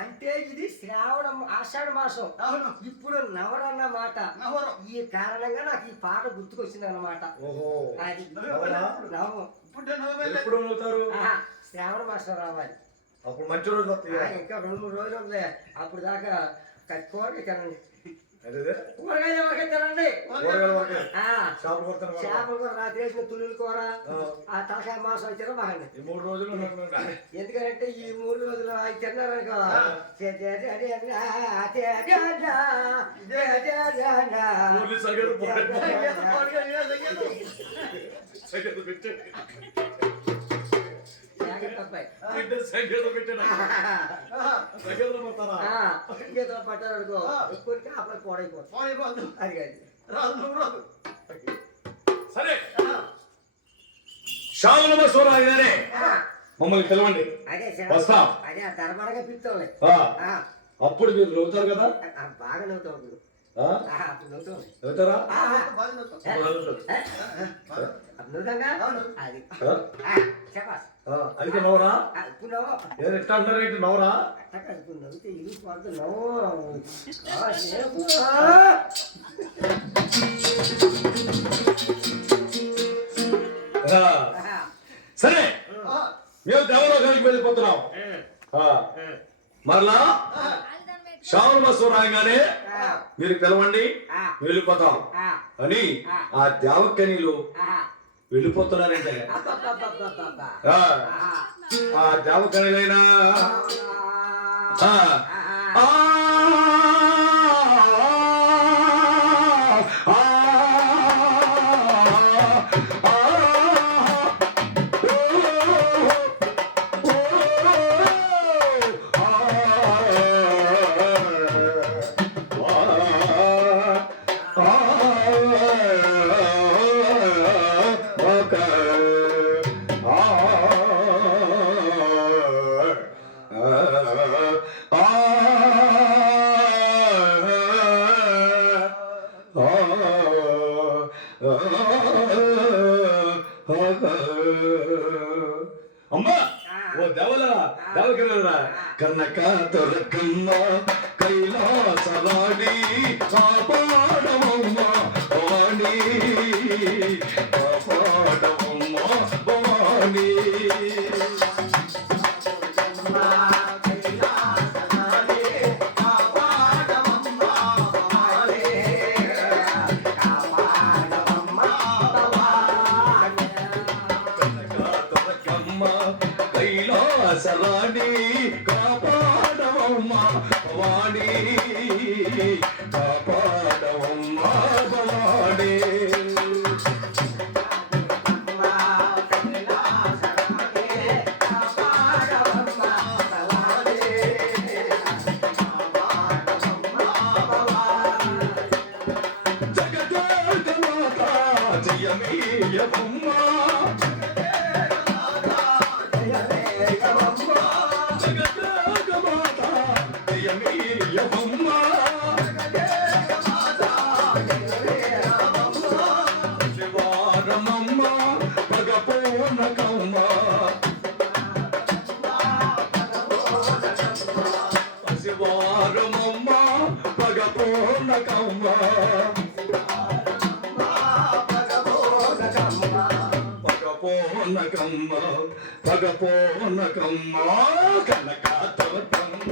అంటే ఇది శ్రావణం ఆషాఢ మాసం ఇప్పుడు నవరన్న మాట ఈ కారణంగా నాకు ఈ పాట గుర్తుకొచ్చింది అన్నమాట అది నవ్వు ఎప్పుడు నవ్వుతారు శ్రావణ మాసం రావాలి అప్పుడు మంచి రోజు వస్తాయి ఇంకా 2-3 రోజులు ఉంది అప్పుడు దాకా కూరగాయ తినండి అదే కూరగాయలు వరకే తినండి చేపలు కొడతాను చేపల కూర రాత్రి వేసిన తుల్లుల కూర ఆ తలకాయ మాసం అయితే బాగుంది ఈ 3 రోజులు ఎందుకంటే ఈ 3 రోజులు అవి తిన్నారనుకో పట్టారనుకో కొన్ని కాపలా పోడైపోతుంది అది సరే శ్రావణ మాసం రాగానే మమ్మల్ని పిలవండి అదే వస్తాం అదే దర్బారగా పిలుతాంలే అప్పుడు మీరు నవ్వుతారు కదా బాగా నవ్వుతాం అప్పుడు నవ్వుతాం నవ్వుతారా అది చెప్పాస్ అయితే నవ్వరా ఇప్పుడు నవ్వు ఏది ఎట్లా అంటారు ఏంటి నవ్వరా ఇప్పుడు నవ్వుతే ఇల్లు పడుతు నవ్వు సరే మేము దేవలోకానికి వెళ్ళిపోతున్నాం మరలా శ్రావణ మాసం రాగానే మీరు పిలవండి వెళ్ళిపోతాం అని ఆ దేవకనిలో వెళ్ళిపోతున్నారంటే ఆ దేవకనిలైనా అమ్మా ఓ దేవలా దేవకరా కనక దొరకమ్మ కైలాసవాణి కాపాడవమ్మ వాణి కాపాడవమ్మ వాణి కైలాసవాణి కాపాడవమ్మ వాణి కైలాసరాణి కాపాడవమ్మ భవాని కాపాడవమ్మ భవాని జగదేకమాత జయమేయవమ్మ జగదేకమాత జయమేయవమ్మ శివారమమ్మ భగపోనకమ్మ శివారమమ్మ భగపోనకమ్మ భగపోనకమ్మ భగపోనకమ్మ కనకాతవతమ్మ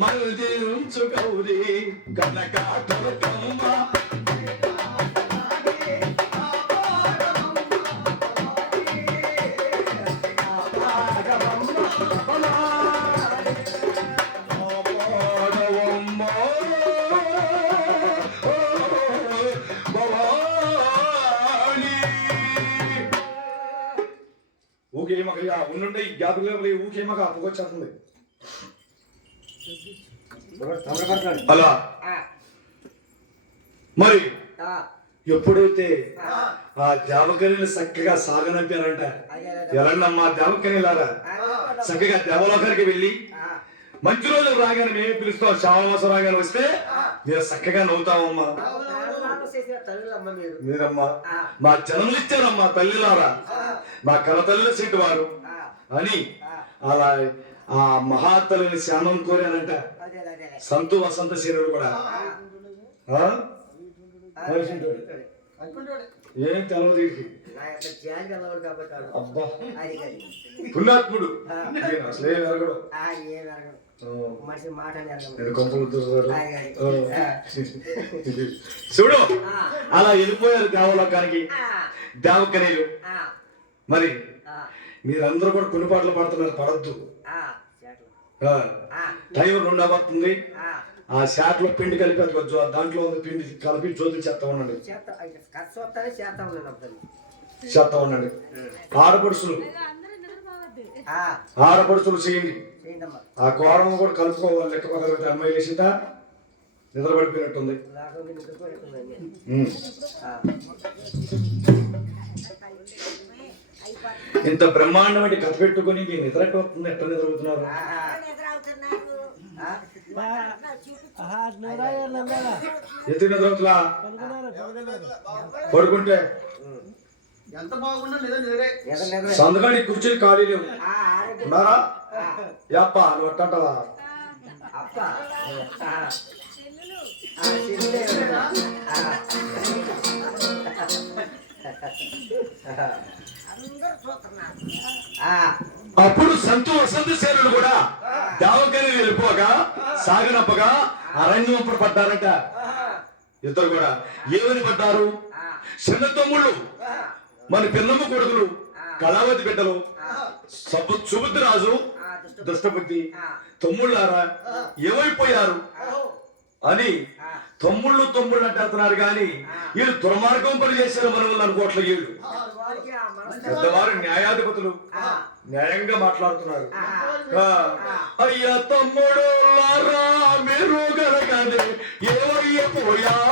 మల్దించు గౌరీ కనకాతవతమ్మ ఊకే మగ ఉండుండే గ్యాదులు ఊకే మగ పొగొచ్చేస్తుంది అలా మరి ఎప్పుడైతే ఆ దేవకరిని చక్కగా సాగనంపారంట ఎలాంటమ్మా దేవకరిలారా చక్కగా దేవలోకానికి వెళ్ళి మంచి రోజులు రాగానే మేము పిలుస్తాం శ్రావణ మాసం రాగానే వస్తే మీరు చక్కగా నవ్వుతామమ్మా మీరమ్మా మా జన్మలు ఇచ్చారమ్మా తల్లిలారా మా కలతల్లి సీటు వారు అని అలా ఆ మహాతల్లిని శానం కోరానంట సంతు వసంత శీరుడు కూడా ఏం తెలవదు వీడికి. అబ్బా పుణ్యాత్ముడు అసలే ఎరగడు. నేను కొంపలు దూరాడు. చూడు అలా వెళ్ళిపోయారు దేవలోకానికి దేవకనీయులు. మరి ఆ, మీరందరూ కూడా కొన్ని పాటలు పాడుతున్నారు, పడద్దు. ఆ, చేటలు. ఆ, టైం 2 అవుతుంది. ఆ, ఆ శాట్లో పిండి కలిపి అది కొంచెం దాంట్లో ఉంది పిండి కలిపి జ్యోతులు చేస్తా ఉండండి, చేత ఖర్చు వస్తానే చేస్తా ఉన్నాను అప్పుడు. చేస్తా ఉండండి. ఆడపడుచులు ఆ, ఆడపడుచులు చేయండి. చేయండమ్మా. ఆ కోరం కూడా కలుపుకోవాలి. లెక్క పక్కన అమ్మాయి వేసిందా నిద్రపడిపోయినట్టుంది. లేకపోతే నిద్రపోయేట్టుందండి. ఉమ్. ఆ, ఇంత బ్రహ్మాండమైన కథ పెట్టుకుని మీ నిద్ర ఎట్ట వస్తుంది? ఎట్ట నిద్రపోతున్నారు? ఎందుకు నిద్రవుతులా? పడుకుంటే ఎంత బాగున్నా లేదా నిద్రే. సందుగాడి కూర్చొని ఖాళీ లేవు ఆరోగ్యం. ఉన్నారా? యాప్ప నువ్వు అట్టంటావా? అప్ప. చెల్లెలే. అప్పుడు సంతు వసంత సేనులు కూడా దేవకని వెళ్ళిపోగా సాగనప్పగా అరణ్యం పడ్డారట. ఇద్దరు కూడా ఏమని పడ్డారు? చిన్న తమ్ముళ్ళు మన పిన్నమ్మ కొడుకులు కళావతి బిడ్డలు సుబుద్ధిరాజు దుష్టబుద్ధి తమ్ముళ్ళారా ఏమైపోయారు అని తమ్ముళ్ళు అంటే అంటున్నారు కానీ వీళ్ళు దుర్మార్గం పని చేశారు మనల్ని అనుకోవట్ల. వీళ్ళు పెద్దవారు న్యాయాధిపతులు న్యాయంగా మాట్లాడుతున్నారు. అయ్యా తమ్ముడు మీరు గనకనే ఏమైపోయారా?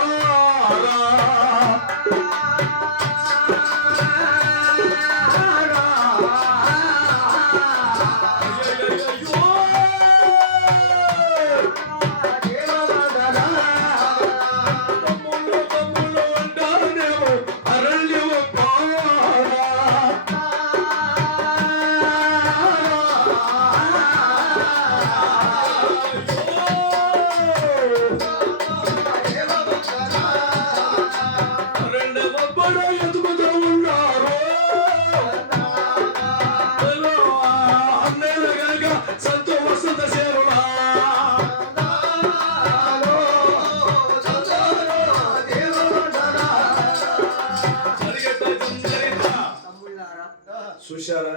చూశారా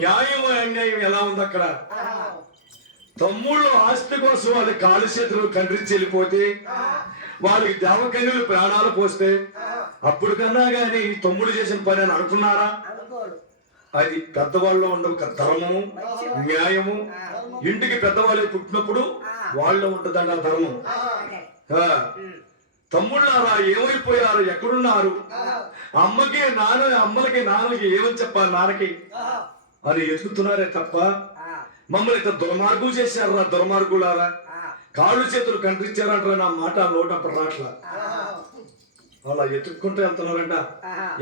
న్యాయం అన్యాయం ఎలా ఉంది అక్కడ? తమ్ముళ్ళు ఆస్తి కోసం వాళ్ళ కాలు చేతులు కండ్రించి వెళ్ళిపోతే వాళ్ళకి దేవకన్యలు ప్రాణాలు పోస్తే అప్పుడు కన్నా గాని తమ్ముడు చేసిన పని అని అనుకున్నారా? అది పెద్దవాళ్ళు ఉండే ఒక ధర్మము న్యాయము. ఇంటికి పెద్దవాళ్ళు పుట్టినప్పుడు వాళ్ళలో ఉంటుందండి ఆ ధర్మం. తమ్ముళ్ళారా ఏమైపోయారు? ఎక్కడున్నారు? అమ్మలకి నాన్నలకి ఏమని చెప్పాలి నాన్నకి అని ఎదుగుతున్నారే తప్ప మమ్మల్ని ఇంత దుర్మార్గం చేశారా? దుర్మార్గులారా కాళ్ళు చేతులు కండ్రించారంటారా? నా మాట నోటప్పుడు రాట్లా. అలా ఎత్తుక్కుంటూ వెళ్తున్నారంట.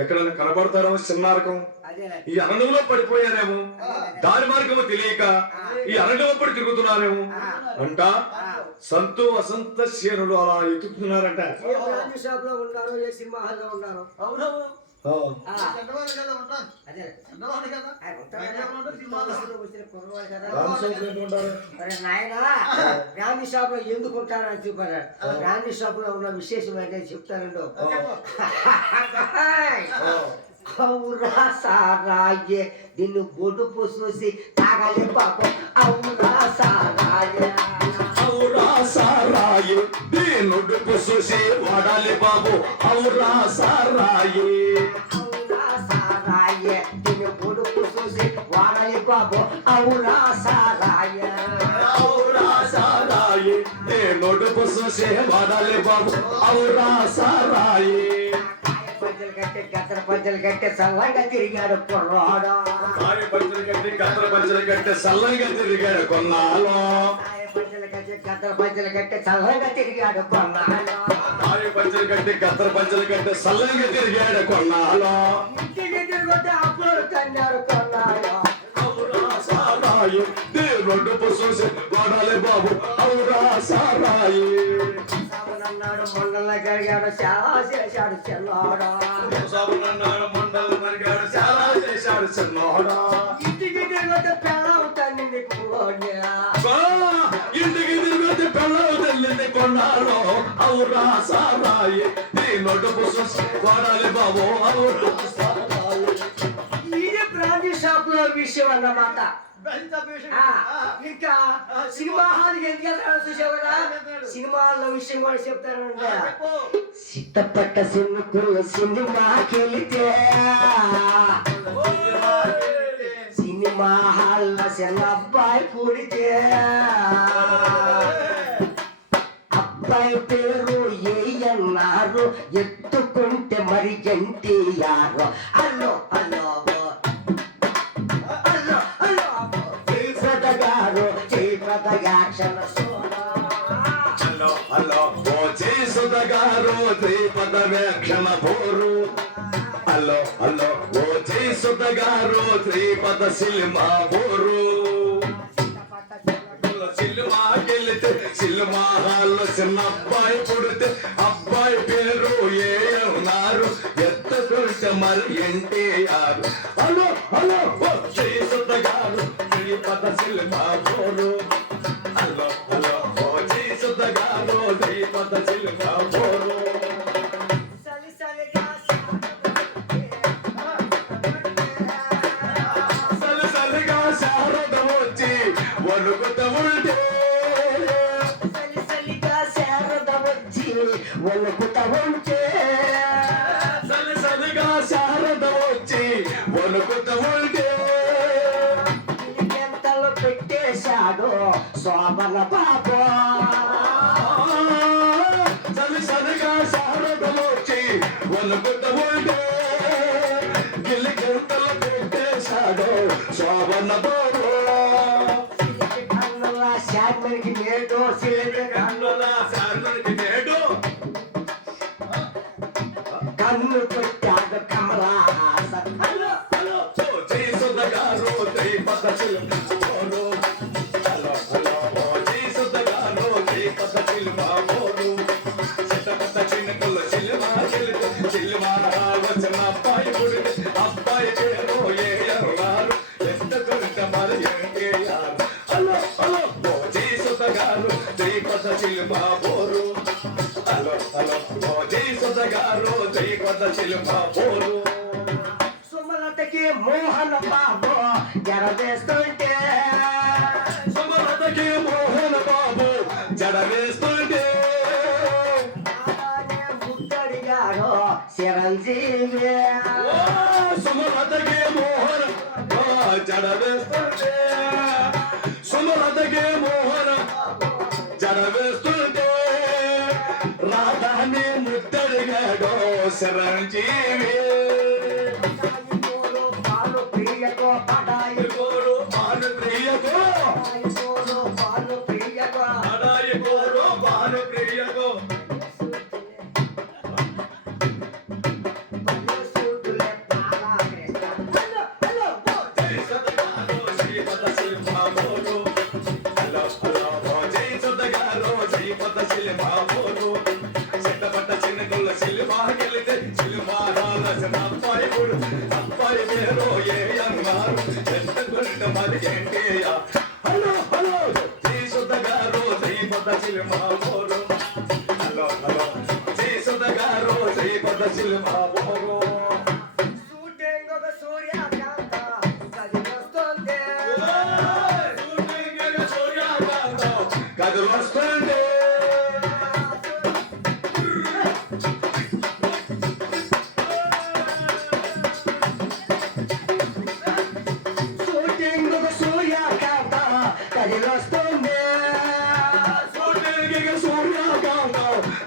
ఎక్కడైనా కనబడతారేమో చిన్నారకం. ఈ అరణ్యంలో పడిపోయారేమో, దారి మార్గము తెలియక ఈ అరణ్యమప్పుడు తిరుగుతున్నారేమో అంట. సంతు వసంత శ్రేణులు అలా ఎత్తుకుతున్నారంట. షాప్ లో ఉన్నారు, ఏ సినిమా హాల్లో ఉన్నారు. గాంధీ షాప్ లో ఎందుకు ఉంటారని చెప్పారు. గాంధీ షాప్ లో ఉన్న విశేషం ఏంటంటే చెప్తానండు. అవురా సారాయే నిన్ను బొడుపు చూసి తాగాలి పాపం. అవురా సారాయే అవురా సారాయే దీనుడుపు చూసి వాడాలి బాబు. అవురా సారాయే అవురా సారాయే నిన్ను బొడుపు చూసి వాడాలి బాబు. అవురా సారాయే అవురా సారాయే దీనుడుపు చూసి వాడాలి బాబు. అవురా సారాయే గద్దర పంచలు కట్టే చల్లగా తిరిగాడు కుర్రాడు. గద్దర పంచలు కట్టే చల్లగా తిరిగాడు కొన్నాళ్ళు. గద్దర పంచలు కట్టే చల్లగా తిరిగాడు కొన్నాళ్ళు. పంచలు కట్టి గద్దర పంచలు కట్టే చల్లగా తిరిగాడు కొన్నాళ్ళు. ఇంటికి తిరిగితే అప్పుడు తన్నాడు కొన్నాళ్ళు. అవురా సారాయి దేవుడు చూసి వాడాలి బాబు. అవురా సారాయి అన్నాడు మండల గడిగాడు చాలా చేశాడు చిన్నాడు. మండలం మరిగాడు చాలా చేశాడు చిన్నాడు. ఇంటికి తిరిగితే పెళ్ళం తల్లిని ఇంటికి తిరిగితే పెళ్ళం తల్లిని కొన్నాడు. అవురా సారాయి నీ నొడ్డు చూసి వాడాలి బాబు. అవురా సారాయి విషయం అన్నమాట. ఎంత విషయం. ఇంకా సినిమా హాల్కి ఎందుకు వెళ్తాడో చూసావు కదా, సినిమాలో విషయం కూడా చెప్తాను. చెప్పు. సిద్ధపట్ట సిన్నుకులు సినిమాకెళితే సినిమా హాల్లో చిన్న అబ్బాయి పుడితే అబ్బాయి పేరు ఏయన్నారు, ఎత్తుకుంటే మరి ఎన్టీఆర్. అల్లో అల్లో అల్లో అల్లో జయప్రద గారు, జయప్రద యాక్షన్ హలో హలో ఓ జయసుధగారు శ్రీపద వేక్షణ పోరు. హలో హలో ఓ జయసుధగారు శ్రీపద సినిమా పోరు. సినిమా గెలితే సినిమా హాల్లో చిన్న అబ్బాయి పుడితే అబ్బాయి పేరు ఏ అన్నారు, ఎత్తుకుంటే మరి ఎన్టీఆర్. హలో హలో ఓ జయసుధగారు శ్రీపద సినిమా పోరు. హలో హలో ఓ జయసుధగారు శ్రీపద సినిమా పోరు. సలిసలిగా శారద వచ్చి వణుకుత ఉంటే సలిసలిగా శారద వచ్చి వణుకుత ఉంటే ఎంతలో పెట్టేశాడు శోభన బాబు. సలిసలిగా శారద వచ్చి వణుకుత ఉంటే గిల్లి గంటలు పెట్టేశాడు శోభన బాబు. శాంతికి నేడు కన్నుల శారదకి నేడు కన్ను పెట్టాడు కమలాసన్. హలో ఓ జయసుధగారు శ్రీపద సినిమా పోరు. హలో హలో ఓ జయసుధగారు శ్రీపద సినిమా పోరు. చిట్టపట్ట చిన్నకులు సినిమా గెలితే సినిమా వచ్చిన అబ్బాయి పుడితే అబ్బాయి పేరు ఏ అన్నారు, ఎత్తుకుంటే మరి ఎన్టీఆర్. హలో హలో ఓ జయసుధగారు శ్రీపద సినిమా పోరు. హలో హలో ఓ జయసుధగారు శ్రీపద సినిమా పోరు. సుమలతకి మోహన బాబు జరవేస్తుంటే సుమలతకి మోహన బాబు జడ వేస్తుంటే ముద్దడిగాడు చిరంజీవి. సుమలతకి మోహన జడ వేస్తుంటే సుమలతకి మోహన జడ వేస్తుంటే రాధాని ముద్దడిగాడు చిరంజీవి. పాలు ప్రియతో పడాయి కోరు భాను ప్రియకో పాలు ప్రియతో అడాయి కోరు భాను ప్రియకో సూటులే పాలాకృష్ణ. హలో హలో జయసుధగారు శ్రీపద సినిమా పోరు. హలో హలో ఓ జయసుధగారు శ్రీపద సినిమా పోరు. చిట్టపట్ట చిన్నకుల సినిమా గెలితే సినిమా రాసిన అబ్బాయి పుడు అబ్బాయి పేరు ఏ అన్నారు, ఎత్తుకుంటే మరి ఎన్టీఆర్. హలో హలో జయసుధగారు శ్రీపద సినిమా పోరు. హలో హలో జయసుధగారు శ్రీపద సినిమా పోరు. షూటింగ్ ఒక సూర్యకాంత కదిలొస్తుంది. కథలు వస్తుంటే షూటింగ్ ఒక సూర్యకాంత కదిలొస్తుంది. సూర్యకాంతం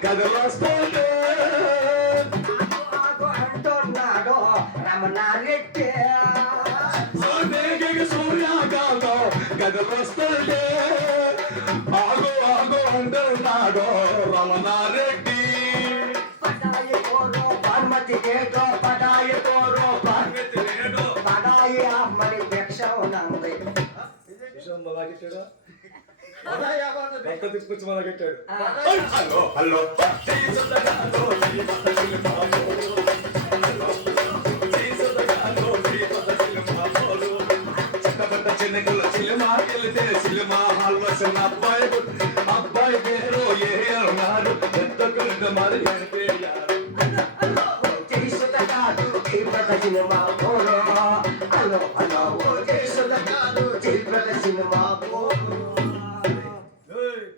కథలు వస్తుంటే ఆగు అంటున్నాడు రమణారెడ్డి. సూర్యకాంతం కథలు వస్తుంటే ఆగు ఆగు అంటున్నాడు రమణారెడ్డి. పటాయి కోరు పర్మతి ఏటో పటాయి కోరు పటాయి అమ్మని భిక్ష ఉన్నది. తీసుకొచ్చి మన కట్టాడు. హలో హలో జయసుధగారు శ్రీపద సినిమా పోరు. హలో జయసుధగారు శ్రీపద సినిమా పోరు. చిట్టపట్ట చిన్నకుల సినిమా గెలితే సినిమా హాల్లో చిన్న అబ్బాయి పుట్టి అబ్బాయి పేరు ఏ అన్నారు, ఎత్తుకుంటే మరి ఎన్టీఆర్. తీసుకుంటాడు ఈ పద సినిమా కోరు. సినిమాలో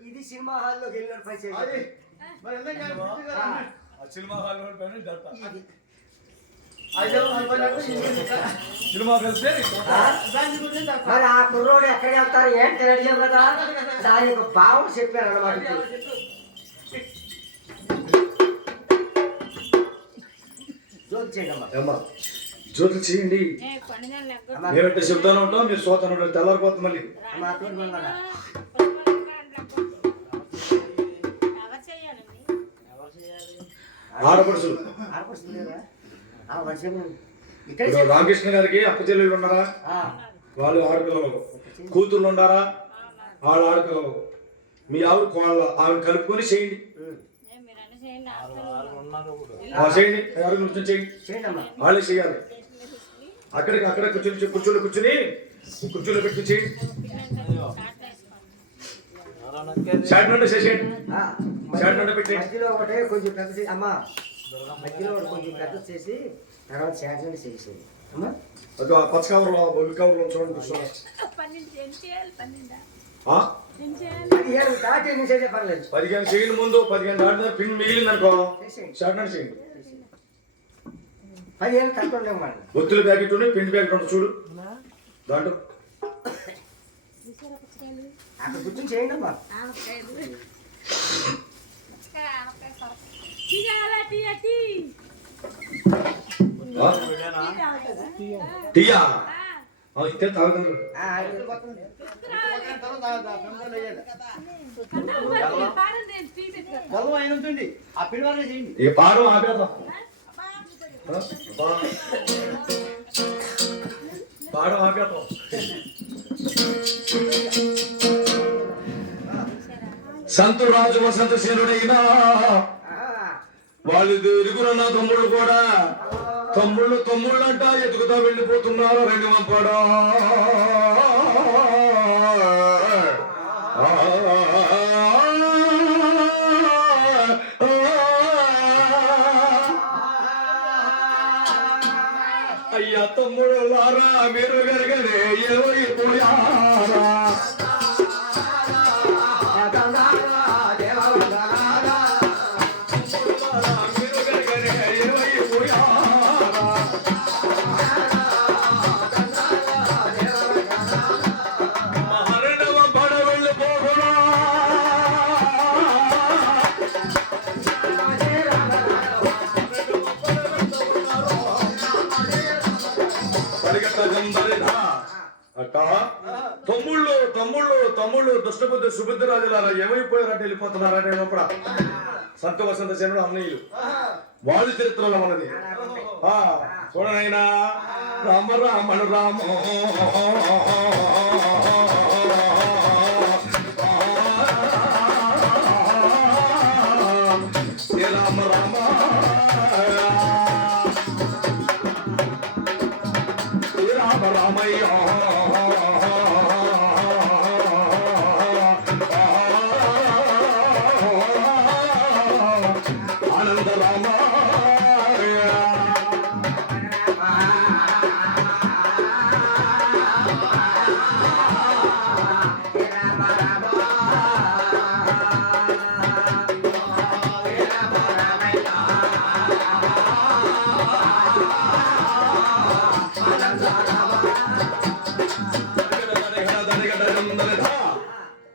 ఇది సినిమా హాల్లోకి వెళ్ళిన పని చేయాలి. మరి ఎందుకు చేయాలి? సినిమా హాల్ పైన జడతా ఇది. సినిమా వెళ్తే దాని గురించి తప్ప. మరి ఆ కుర్రోడు ఎక్కడ వెళ్తారు ఏంటి అడిగాం కదా దాని యొక్క భావం చెప్పారు అన్నమాట. జోక్ చేయండి అమ్మా. అమ్మా జ్యోతులు చేయండి. అమ్మా, మేమంటే చెప్తాను ఉంటాం, మీరు సోతాను తెల్లారిపోతుంది మళ్ళీ. అమ్మా, తోడు మళ్ళా. ఆడపడుచులు ఆడపడుచులు లేదా? ఆ, మంచిగా ఉంది. ఇక్కడ ఇప్పుడు రామకృష్ణ గారికి అప్పచెల్లెళ్ళు ఉన్నారా? ఆ, వాళ్ళు ఆడపిల్లలు. కూతుర్లు ఉన్నారా? వాళ్ళు ఆడపిల్లలు. మీ ఆవిడ కోళ్ళ ఆవిడ కలుపుకొని చేయండి. ఉమ్. చేయండి, ఎవరి గురించి చేయండి. చేయండి అమ్మా. వాళ్ళే చేయాలి. అక్కడికి అక్కడ కూర్చొని కుర్చీలో పెట్టి చేయండి. షార్ట్ నుండి చేసేయండి. ఆ, షార్ట్ నుండి పెట్టేయండి. మధ్యలో ఒకటే కొంచెం పెద్ద చేసి అమ్మా మధ్యలో ఒకటి కొంచెం పెద్ద చేసి తర్వాత శాంతి చేసేది అమ్మా. అది ఆ పచ్చ కవర్లో ఒలి కవర్లో చూడండి. 15 దాటి ఎన్ని చేసే పర్లేదు. 15 చేయండి. ముందు 15 దాటిన పిన్ మిగిలింది అనుకో షార్ట్ నుండి చేయండి. 15 తక్కువ లేవు మరి. ఒత్తుల ప్యాకెట్ ఉండి పిండి ప్యాకెట్ ఉంటుంది చూడు దాంట్లో. అక్కడ కూర్చొని చేయండి అమ్మా. టీయా ఇస్తే తాగుతారు. ఆ, బలం అయిన ఉంటుంది. ఆ పిల్లవాళ్ళే చేయండి. ఏ పాడం ఆపేద్దాం. పాడం ఆపేద్దాం. సంతు రాజు వసంత సేనుడైనా వాళ్ళు ఇరుగురన్న తమ్ముళ్ళు కూడా తమ్ముళ్ళంట ఎదుగుతా వెళ్ళిపోతున్నారు. రెండు వంపడా అయ్యా తమ్ముళ్ళారా మీరు గరగనే ఏమైపోయారా? తమ్ముళ్ళు దుష్టబుద్ధి సుబుద్ధిరాజులారా ఏమైపోయారంటే వెళ్ళిపోతున్నారంటే లోపల సంత వసంత సేనుడు అన్నయ్యలు వాళ్ళ చరిత్రలో ఉన్నది. చూడనైనా రామ రామను రామ రామ రామ రామ రామయ్య ఆనంద రామ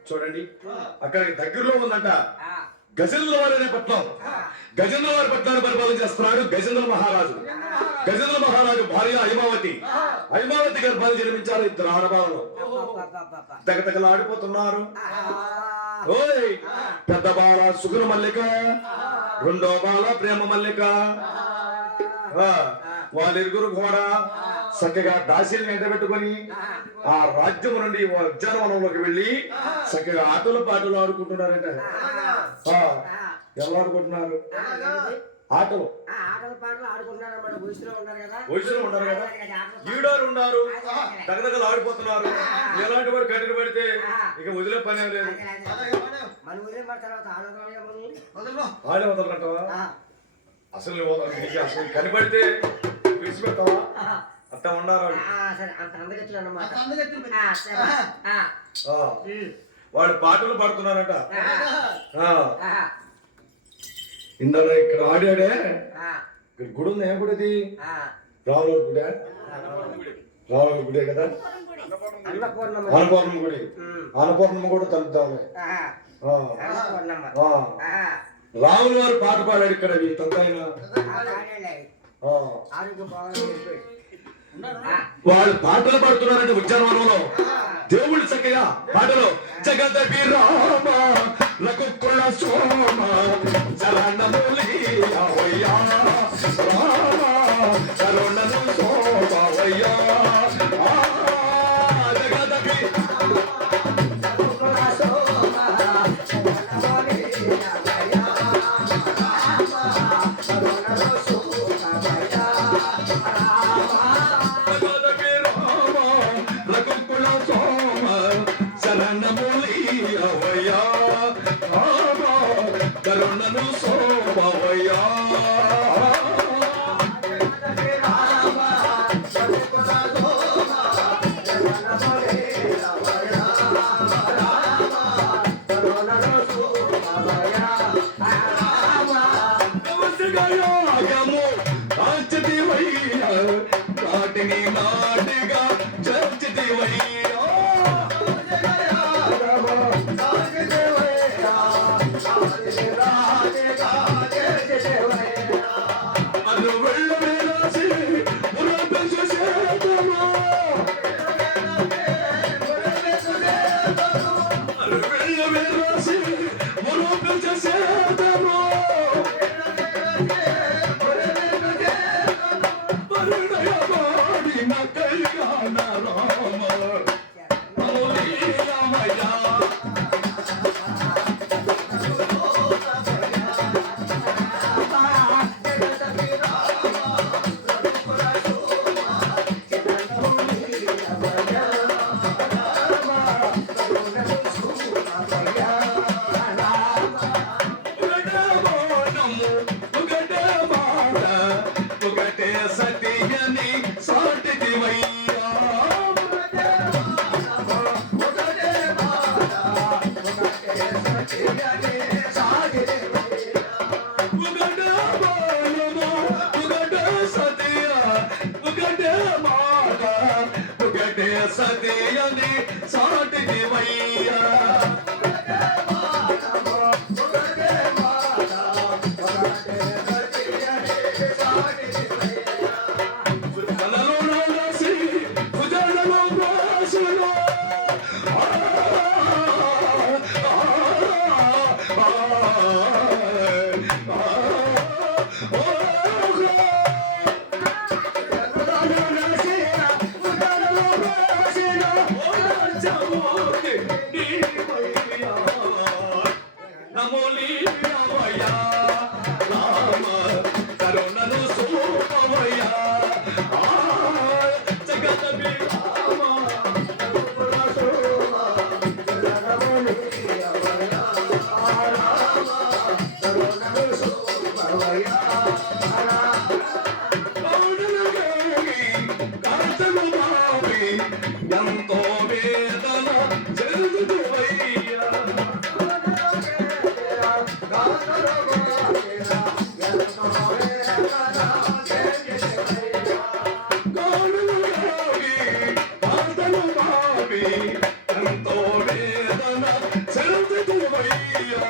చూడండి అక్కడ దగ్గరలో ఉందంట గజేంద్ర వారి అనే పట్నం. గజేంద్ర వారి పట్నాన్ని పరిపాలన చేస్తున్నాడు గజేంద్ర మహారాజు. గజేంద్ర మహారాజు భార్య హైమావతి గర్భాన్ని జన్మించారు ఇద్దరు ఆడబాలను. తగతగలాడిపోతున్నారు. ఓయ్ పెద్ద బాల సుగుణ మల్లిక, రెండో బాల ప్రేమ మల్లిక. వాళ్ళిరుగురు కూడా చక్కగా దాసీలు వెంట పెట్టుకొని ఆ రాజ్యం నుండి ఉద్యానవనంలోకి వెళ్ళి చక్కగా ఆటలు పాటలు ఆడుకుంటున్నారంట. ఎవరు ఆడుకుంటున్నారు? ఆటలు వయసులో ఉంటారు కదా, ఈడారు ఉన్నారు, దగదగలు ఆడిపోతున్నారు. ఎలాంటి వాడు కట్టిన పడితే ఇక వదిలే పని లేదు. ఆడే వదలంటావా? అసలు కనిపడితే విడిచిపెడతావా? అట్ట ఉండాలి వాళ్ళు. సరే అంత అందగట్లు అన్నమాట అందగత్తులు మరి. సరే ఆ, వాళ్ళు పాటలు పాడుతున్నారట. ఇందాక ఇక్కడ ఆడాడే, ఇక్కడ గుడి ఉంది. ఏ గుడి ఇది? రాముల గుడి. రాముల గుడే కదా. అన్నపూర్ణమ్మ గుడి. అన్నపూర్ణమ్మ కూడా తలుపుతామే. రాముల వారు పాట పాడాడు ఇక్కడ. తంతైనా వాళ్ళు పాటలు పాడుతున్నారంటే ఉద్యానవనంలో. దేవుళ్ళు చక్కగా పాటలు జగత విరామ రఘుకుల సోమ చరణములియా రామ కరుణను సోమవయ్యా జగత కరుణను సోమవయ్యా నాటిని నాటిగా చర్చితివయ్యా అను వెళ్ళ వేసి సతేయని సాటిదివయ్యా కరుణను సోమవయ్యా జగత ఎంతో వేదన జరుగుతువయ్యా ఎంతో వేదన జరుగుతువయ్యా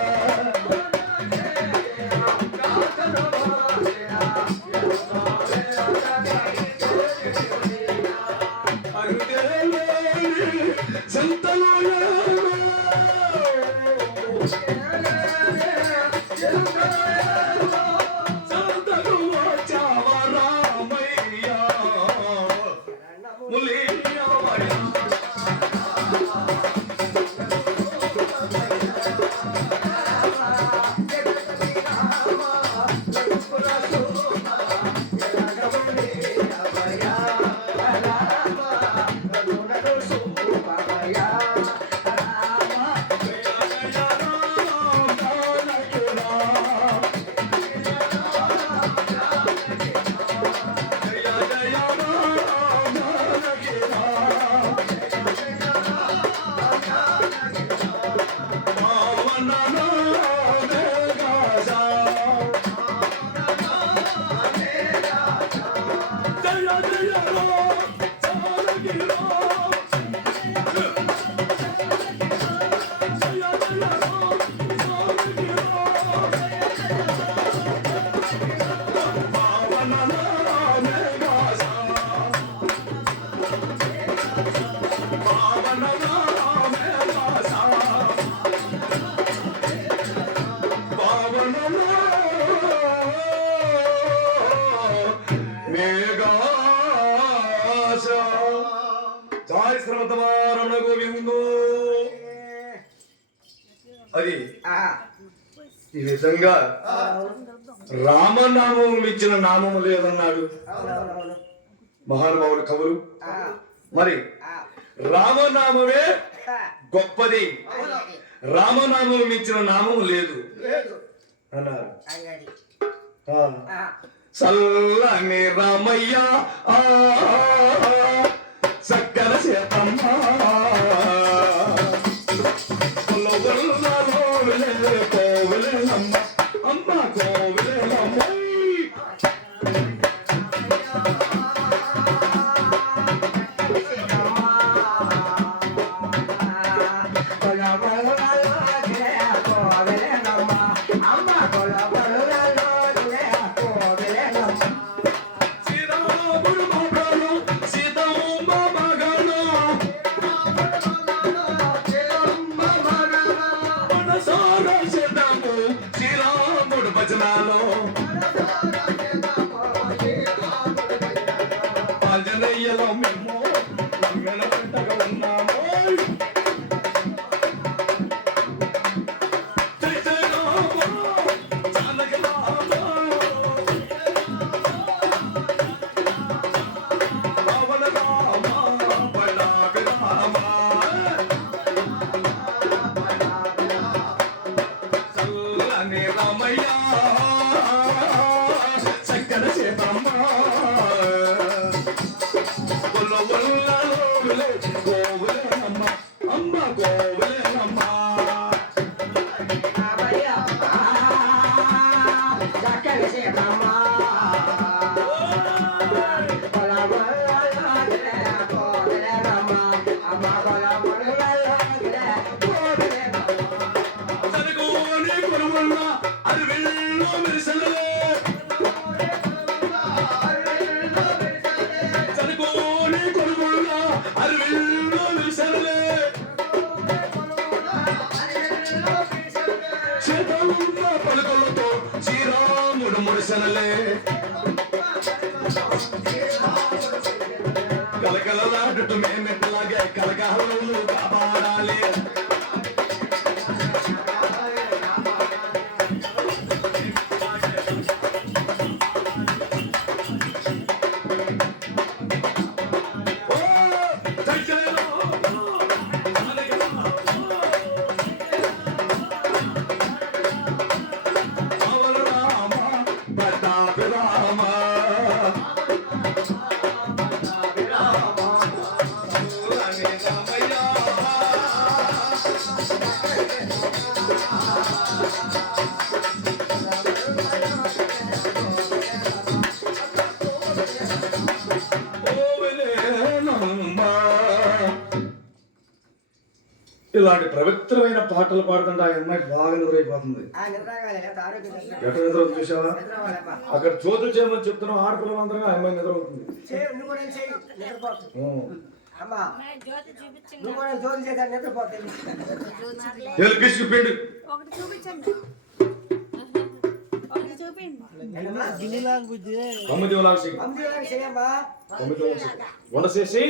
జయ శ్రీమద్వారమణ గోవిందో. అది ఈ విధంగా రామనామం ఇచ్చిన నామం లేదన్నాడు మహానుభావుడు కవులు. మరి రామనామమే గొప్పది, రామనామం ఇచ్చిన నామం లేదు అన్నారు. చల్లని రామయ్య చక్కర చేతమ్మ కోవిలేనమ్మ అమ్మ కోవిలేనమ్మ. ఆంజనేయులో మేము నమ్మిన పంటగా ఉన్నాము. రామయ్య చక్కర చేతమ్మ కోవిలేనమ్మ అమ్మ కోవిలేనమ్మ. చదువుకోని కొనుగోళ్ళ అది వెళ్ళు మెరిసలే, చదువుకోని కొనుగోళ్ళ అది వెళ్ళు మెరిసలే, చేతలున్న పలుకులతో శ్రీరాముడు ముడిసలే, కలకలలాడుతూ మేమెట్లాగే కలకాలను కాపాడాలి. ఇలాంటి పవిత్రమైన పాటలు పాడుతుంటే ఆ అమ్మాయి బాగా నిద్రైపోతుంది. ఎక్కడ నిద్ర చూసావా? అక్కడ జ్యోతులు చేయమని చెప్తున్నాం, ఆడపిల్లలందరూ ఆ అమ్మాయి నిద్ర అవుతుంది. పిండి వండసేసి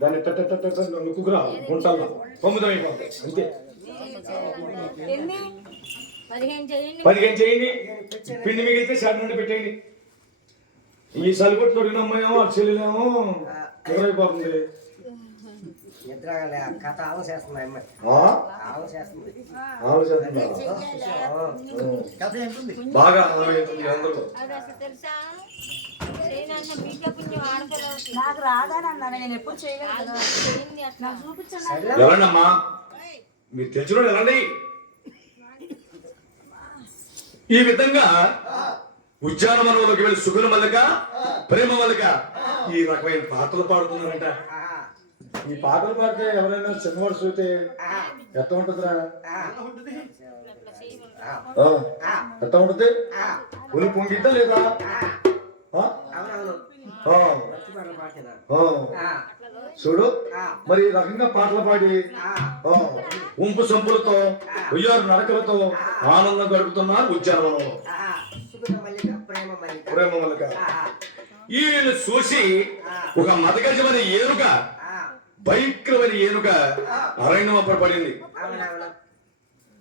దాన్ని నొక్కురా గుంటల్లో 9 అయిపోతాయి అంతే. 15 చేయండి, పిండి మిగిలితే షాట్ నుండి పెట్టేయండి. ఈ సలిపొట్టు తొడిగిన అమ్మాయేమో ఆ చెల్లెలేమో నిద్రైపోతుంది. కథ ఆలోచేస్తుంది అమ్మాయి, ఆలోచేస్తుంది బాగా ఆలోచిస్తుంది అందరూ. నాకు రాదానన్నా, నేను ఎప్పుడు చేయలేదు. ఎలాండమ్మా మీరు తెలిసిన ఎలాండి? ఈ విధంగా ఉద్యానవనంలోకి వెళ్ళి సుగుణ మల్లిక, ప్రేమ మల్లిక ఈ రకమైన పాటలు పాడుతున్నారంట. ఈ పాటలు పాడితే ఎవరైనా చిన్నవాడు చూస్తే ఆ, ఎట్ట ఉంటుందిరా? ఆ, ఆ, ఆ, ఎట్ట ఉంటుంది? ఆ, ఉలి పొంగిద్దా లేదా? ఆ. ఆ? అవునవును ఆ, మంచి పాటలు పాడుతున్నాను. ఆ. ఆ, చూడు ఆ, మరి ఈ రకంగా పాటలు పాడి ఆ, ఆ, ఉంపు సంపులతో ఉయ్యారు నడకలతో ఆనందం గడుపుతున్నారు ఉద్యానవనంలో. ఆ. సుగత మల్లిక ప్రేమ మల్లిక. ప్రేమ మల్లక ఆ, ఈయన చూసి ఒక మదగజమని ఏనుక ఆ, భయంకరమైన ఏనుక అరణ్యం అప్పుడు పడింది. అవునవును.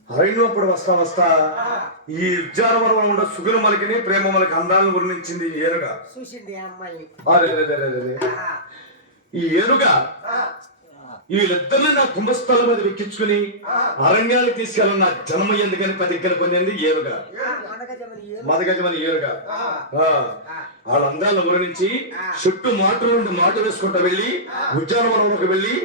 అరణ్యం అప్పుడు వస్తా వస్తా ఈ ఉద్యానవనంలో ఉన్న సుగుణ మలికిని ప్రేమ మలికి అందాలను వర్ణించింది ఈ ఏనుక. చూసింది ఆ అమ్మాయిని. అరే రే రే రే రే. ఆ, ఈ ఏనుక వీళ్ళిద్దరిని నా కుంభస్థలం మీద వెక్కించుకుని అరణ్యానికి తీసుకెళ్ళిన నా జన్మ ఎందుకని ప్రతిజ్ఞలు పొందింది ఏనుక. ఆ, మదగజమని ఏనుగు. మదగజమని ఏనుక. ఆ, వాళ్ళ అందాలను వర్ణించి చుట్టూ మాటల నుండి మాట వేసుకుంటూ వెళ్ళి ఉద్యానవనంలోకి వెళ్ళి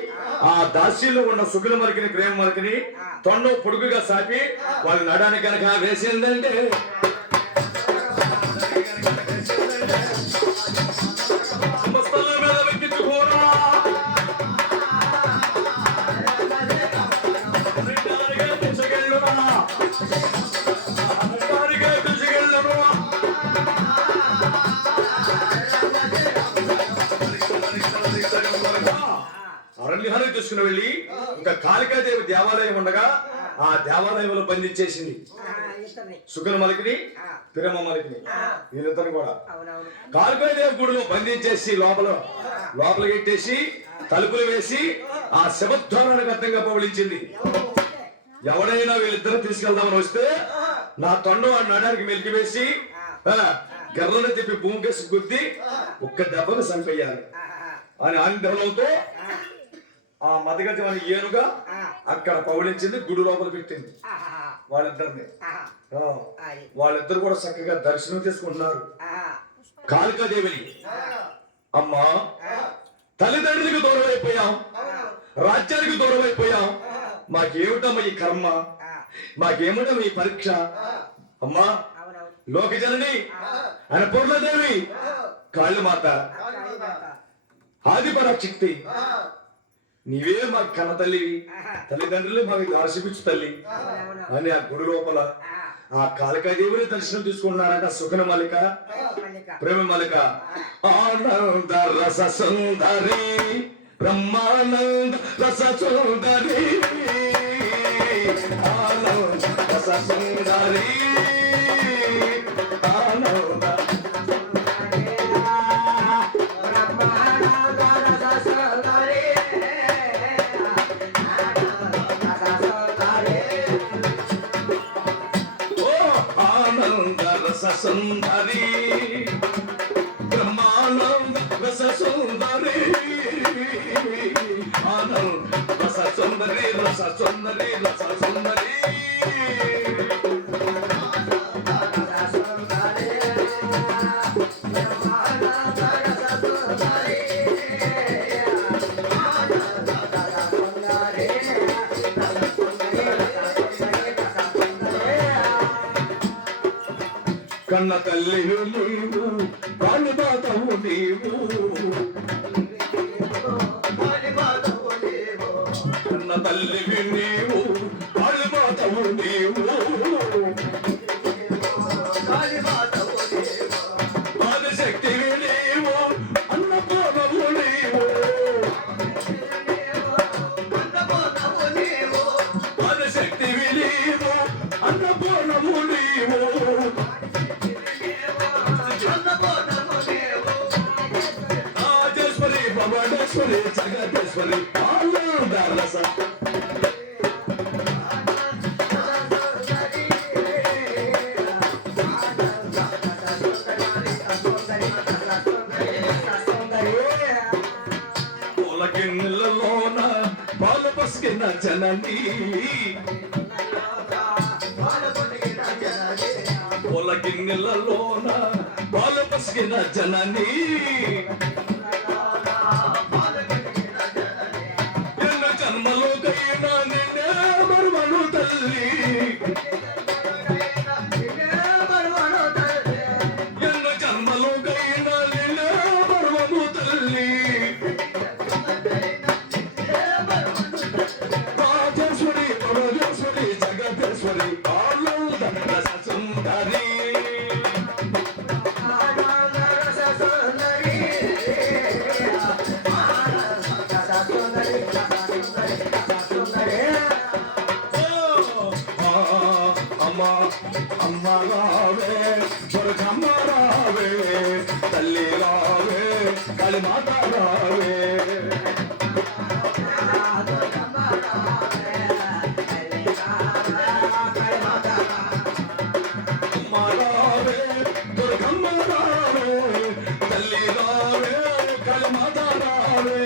ఆ దాసీలో ఉన్న సుగుణ మలికిని ప్రేమ మలికిని తొండ పొడుగుగా సాపి వాళ్ళ నడానికి కనుక వేసిందంటే కుంభస్థలం మీద వెక్కించుకోరా అరణ్యానికే తీసుకెళ్ళురా. అరణ్యానికే తీసుకెళ్ళురా. అరణ్యానికి తీసుకుని వెళ్ళి ఇంకా కాళికాదేవి దేవాలయం ఉండగా ఆ దేవాలయంలో బంధించేసింది ఆ, ఇద్దరిని. సుగుణ మలికిని ఆ, ప్రేమ మలికిని వీళ్ళిద్దరు కూడా అవునవును. కాళికాదేవి గుడిలో బంధించేసి లోపలికి ఎట్టేసి తలుపులు వేసి ఆ శబద్వారానికి అర్థంగా పౌలించింది. ఎవడైనా వీళ్ళిద్దరు తీసుకెళ్దామని వస్తే నా తొండ వాడి నడానికి మెలికి వేసి గర్రను తిప్పి భూమికేసి గుద్ది ఒక్క దెబ్బను చంపేయాలి అని ఆందోళనతో ఆ మదగజం అని ఏనుగా అక్కడ పౌలించింది, గుడి లోపల పెట్టింది వాళ్ళిద్దరిని. వాళ్ళిద్దరు కూడా చక్కగా దర్శనం చేసుకుంటున్నారు కాళికాదేవిని. అమ్మా, తల్లిదండ్రులకు దూరం అయిపోయాం, రాజ్యానికి దూరం అయిపోయాం, మాకేమిటమ్మా ఈ కర్మ, మాకేమిటమ్మా ఈ పరీక్ష. అమ్మా, లోకజనని అన్నపూర్ణదేవి, కాళీమాత, ఆదిపరాశక్తి, నీవే మాకు కన్న తల్లి, తల్లిదండ్రులే మాకు ఆశిపించు తల్లి అని ఆ గుడి లోపల ఆ కాళికాదేవిని దర్శనం తీసుకున్నారంట సుగుణ మల్లిక ప్రేమ మల్లిక. ఆనంద రస సుందరి బ్రహ్మానంద రస సుందరి, ఆనంద రస సుందరి, ఆనంద సుందరి బ్రహ్మానంద రస సుందరి, ఆనంద రస సుందరి, రస సుందరి, రస సుందరి. కన్న తల్లి నీవు, బాలిబాతవు నీవు, కన్న తల్లి నీవు, బాలిబాతవు నీవు, ఆదిశక్తి నీవు, అన్నపూర్ణవు నీవు, ఆదిశక్తి నీవు, అన్నపూర్ణవు నీవు, భువనేశ్వరి, జగదేశ్వరి, ఆనంద రస. పూలగిన్నెలలోన పాలు పసికిన జనని, పూలగిన్నెలలోన పాలు పసికిన జనని, జన్మలోకైనా నిన్నే మరువను తల్లి, ఎన్నో జన్మలోకైనా నిన్నే మరువను తల్లి, అమ్మ రావే దుర్గమ్మ రావే తల్లి రావే కాళీమాత రావే అమ్మ రావే దుర్గమ్మ రావే తల్లి రావే కాళీమాత రావే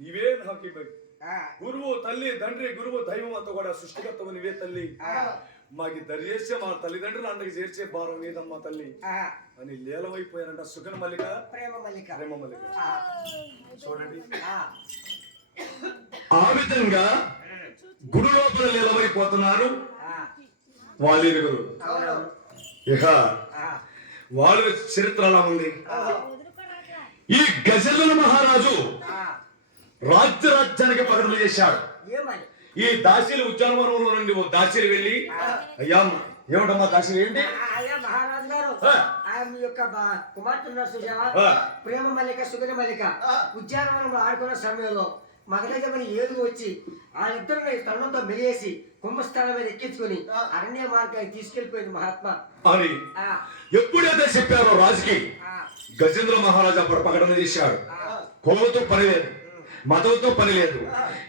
నీవే నాకు గురువు తల్లి తండ్రి గురువు దైవం అంతా కూడా సృష్టికర్తవు నీవే తల్లి మాకి దరిచేసే మా తల్లిదండ్రులు అందరికి చేర్చే భారం నీదమ్మా తల్లి అని లీలమైపోయారంట సుగన మల్లిక ప్రేమ మల్లిక ప్రేమ మల్లిక చూడండి ఆ విధంగా గుడి లోపల లీలమైపోతున్నారు వాళ్ళిరుగురు ఇక వాళ్ళ చరిత్ర అలా ఉంది ఈ గజల్ల మహారాజు రాజ్యానికి పగడలు చేశాడు ఈ దాసీలు ఉద్యానవనంలో నుండి ఓ దాసీలు వెళ్ళి అయ్యా ఏమిటమ్మా దాసీలు ఏంటి అయ్యా మహారాజు గారు ఆయన యొక్క కుమార్తె సుజావ ప్రేమ మల్లిక సుగన మల్లిక ఉద్యానవనంలో ఆడుకున్న సమయంలో మగధజమని ఏడుగు వచ్చి వాళ్ళిద్దరిని తరుణంతో మెలియేసి కుంభస్థానం మీద ఎక్కించుకుని అరణ్య మార్గాన్ని తీసుకెళ్లిపోయింది మహాత్మా అని ఎప్పుడైతే చెప్పారో రాజుకి గజేంద్ర మహారాజు అప్పుడు ప్రకటన చేశాడు కులంతో పని లేదు మతంతో పని లేదు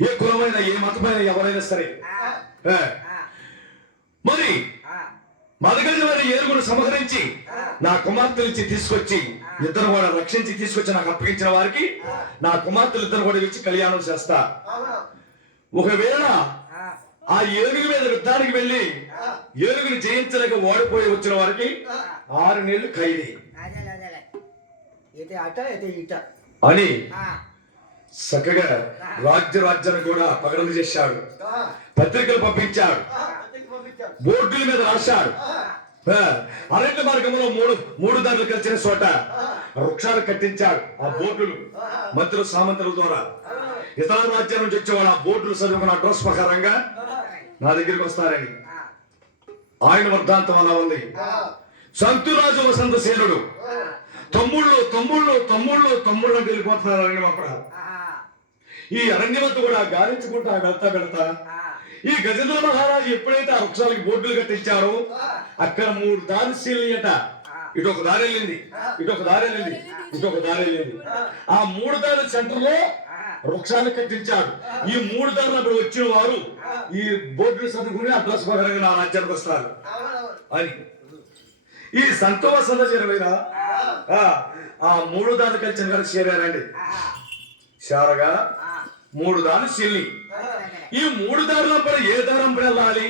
ఏ కులమైన ఏ మతమైన ఎవరైనా సరే మరి మదగజవారి ఏరుగును సమకరించి నా కుమార్తెలు ఇచ్చి తీసుకొచ్చి ఇద్దరు కూడా రక్షించి తీసుకొచ్చి నాకు అప్పగించిన వారికి నా కుమార్తెలు ఇద్దరు కూడా ఇచ్చి కళ్యాణం చేస్తా ఒకవేళ ఆ ఏనుగు మీద యుద్ధానికి వెళ్ళి ఏనుగుని జయించలేక ఓడిపోయి వచ్చిన వారికి 6 నెలలు ఖైదీ అని చక్కగా రాజ్యాన్ని కూడా పగడలు చేశాడు పత్రికలు పంపించాడు బోర్డుల మీద రాశాడు అరణ్య మార్గంలో మూడు దారులు కలిసిన చోట వృక్షాలు కట్టించాడు ఆ బోర్డులు మంత్రులు సామంతుల ద్వారా ఇతర రాజ్యాల నుంచి వచ్చేవాడు ఆ బోర్డులు చదువుకున్న అడ్రస్ ప్రకారంగా నా దగ్గరికి వస్తారని ఆయన వృత్తాంతం అలా ఉంది సంతురాజు వసంత సేనుడు తమ్ముళ్ళు అంటే వెళ్ళిపోతున్నారు అరణ్యం అప్పుడు ఈ అరణ్యమంతా కూడా గాలించుకుంటా వెళ్తా ఈ గజేంద్ర మహారాజు ఎప్పుడైతే ఆ వృక్షాలకి బోర్డులు కట్టించారో అక్కడ 3 దారి సీలియట ఇటు ఒక దారి వెళ్ళింది ఇటు ఒక దారి వెళ్ళింది ఇటు ఒక దారి వెళ్ళింది ఆ 3 దారి సెంటర్ లో వృక్షాలు కట్టించాడు ఈ 3 దారులు అప్పుడు వచ్చిన వారు ఈ బోర్డులు చదువుకుని అడ్రస్ ప్రకారంగా నా రాజ్యానికి వస్తారు అని ఈ సంతోషంలో చేరవేరా ఆ 3 దారులు కలిసిన గారు చేరారండి చేరగా 3 దారులు సిల్లి ఈ 3 దారులంపై ఏ దారం వెళ్ళాలి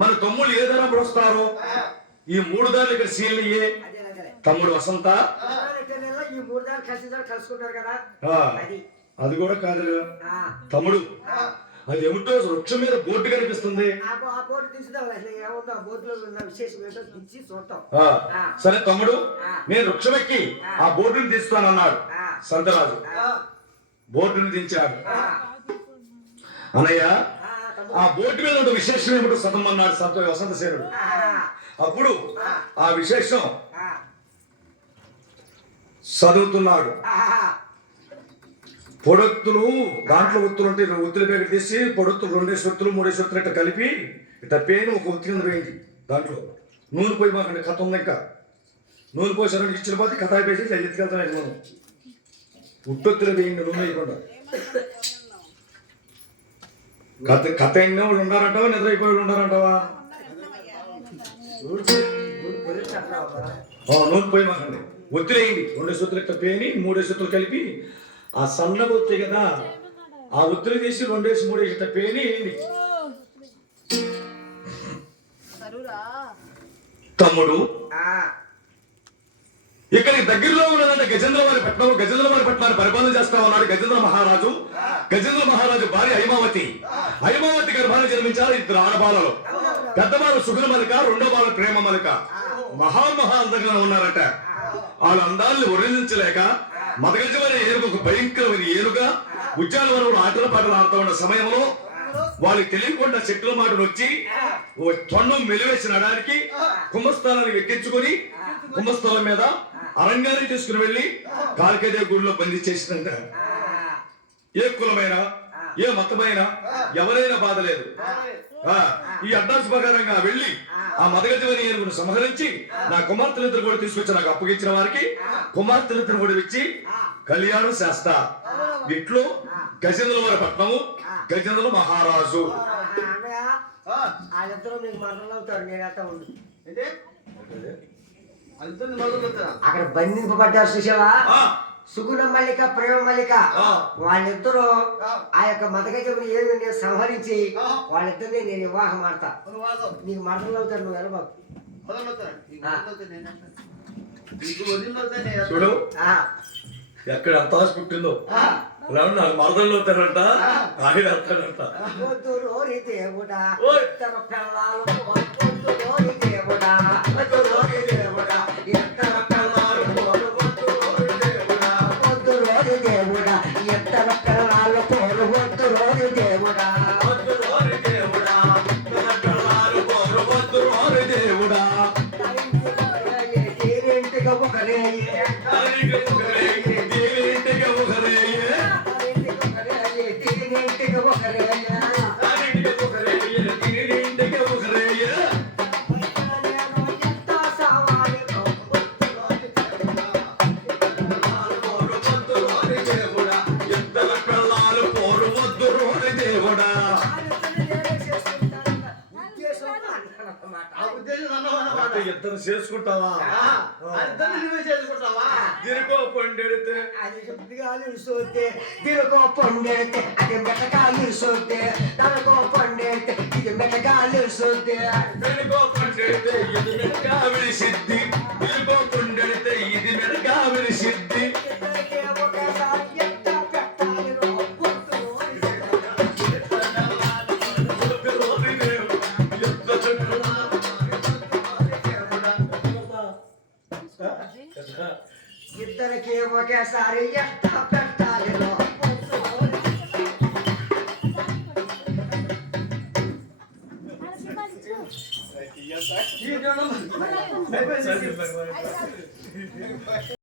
మన తమ్ముళ్ళు ఏ దారం వస్తారు ఈ 3 దారులు ఇక్కడ సీల్నియే తమ్ముడు వసంత అది కూడా కాదు తమ్ముడు అది ఏమిటో వృక్షం మీద బోర్డు కనిపిస్తుంది సరే తమ్ముడు నేను వృక్షం ఎక్కి ఆ బోర్డుని తీస్తానన్నాడు సంతరాజు బోర్డుని దించాడు అన్నయ్య ఆ బోర్డు మీద ఉన్న విశేషం ఏమిటో చదవమన్నాడు వసంత సేనుడు అప్పుడు ఆ విశేషం చదువుతున్నాడు పొడొత్తులు దాంట్లో ఒత్తులు ఉంటే ఒత్తులు పేరు తీసి పొడొత్తులు 2 ఒత్తులు 3 ఒత్తులు ఇట్లా కలిపి ఇట్లా పేను ఒక ఒత్తి కింద వేయండి దాంట్లో నూనె పోయి మాకండి కథ ఉంది ఇంకా నూనె పోసారని ఇచ్చిన పోతే కథ అయిపోయి ఇట్లా ఎత్తుకెళ్తాను మనం ఉట్టొత్తులు వేయండి నూనె వేయకుండా కథ అయిన వాళ్ళు ఉండారంటావా నిద్ర అయిపోయి ఉండారంటావా నూనె పోయమాకండి, ఒత్తిలేయండి. 2 సొత్తులు ఇట్లా పేని 3 సొత్తులు కలిపి ఆ సన్నగా వస్తాయి కదా, ఆ ఒత్తిడి తీసి 2 3 ఇట్లా పేని వేయండి. తమ్ముడు ఇక్కడికి దగ్గరలో ఉన్నదంటే గజేంద్రవారి పట్నం. గజేంద్రవారి పట్నాన్ని పరిపాలన చేస్తా ఉన్నాడు గజేంద్ర మహారాజు. గజేంద్ర మహారాజు భార్య హైమావతి. హైమావతి గర్భాన జన్మించారు 2 ఆడబాలలు. పెద్ద బాల సుగుణ మలిక, రెండో బాల ప్రేమ మలిక. మహా అందంగా ఉన్నారట. వాళ్ళ అందాన్ని వర్ణించలేక మదగజమైన ఏనుగు ఒక భయంకరమైన ఏనుగా ఉద్యానవనంలో ఆటల పాటలు ఆడుతూ ఉన్న సమయంలో వాళ్ళకి తెలియకుండా చెట్ల మాటలు వచ్చి ఓ తొండం మెలివేసి నడానికి కుంభస్థానానికి ఎక్కించుకొని కుంభస్థలం మీద అరణ్యాన్ని తీసుకుని వెళ్లి కాళికేదేవి గుడిలో బంధించేసినంత. ఏ కులమైనా ఏ మతమైనా ఎవరైనా బాధ లేదు. ఈ అడ్డాస్ ప్రకారంగా వెళ్లి ఆ మదగజమైన ఏనుగును సంహరించి నా కుమార్తెలిద్దరు కూడా తీసుకొచ్చి నాకు అప్పగించిన వారికి కుమార్తెలిద్దరు కూడా ఇచ్చి కళ్యాణం చేస్తా. ఇట్లు గజేంద్రవారి పట్నము, గజేంద్ర మహారాజు. వాళ్ళిద్దరూ మీకు మరణం అవుతారు. నేను వెళ్తా ఉండు. అక్కడ బంధింపబడ్డారు చూసావా, సుగుణ మల్లిక ప్రేమ మల్లిక. వాళ్ళిద్దరూ ఆ యొక్క మదగజముని ఏమి సంహరించి వాళ్ళిద్దరిని నేను వివాహం ఆడతా. నీకు మరణంలో అవుతారు, నువ్వు వెళ్ళబాకు. చూడు ఎక్కడ ఎంత ఆశ పుట్టిందో నాకు మరదళ్ళు అవుతారంట, ఆయన వెళ్తాడంట. దేవుడా ఎత్తర పిల్లలు పోరు రోజు దేవుడా ఇంటికి ఒకరే ఇద్దరు చేసుకుంటావా? దిరుకో పండెడితే అది చెప్తుగాలు సోతే దిరుకో పండెడితే అది మెటకాలు సోతే దరకో పండెడితే ఇది మెటకాలు సోతే దిరుకో పండెడితే ఇది మెటకావిడి సిద్ధి. దిరుకో పండెడితే ఇది మెటకావిడి సిద్ధి. ఇద్దరికి ఒకేసారి ఎంత పెట్టాలి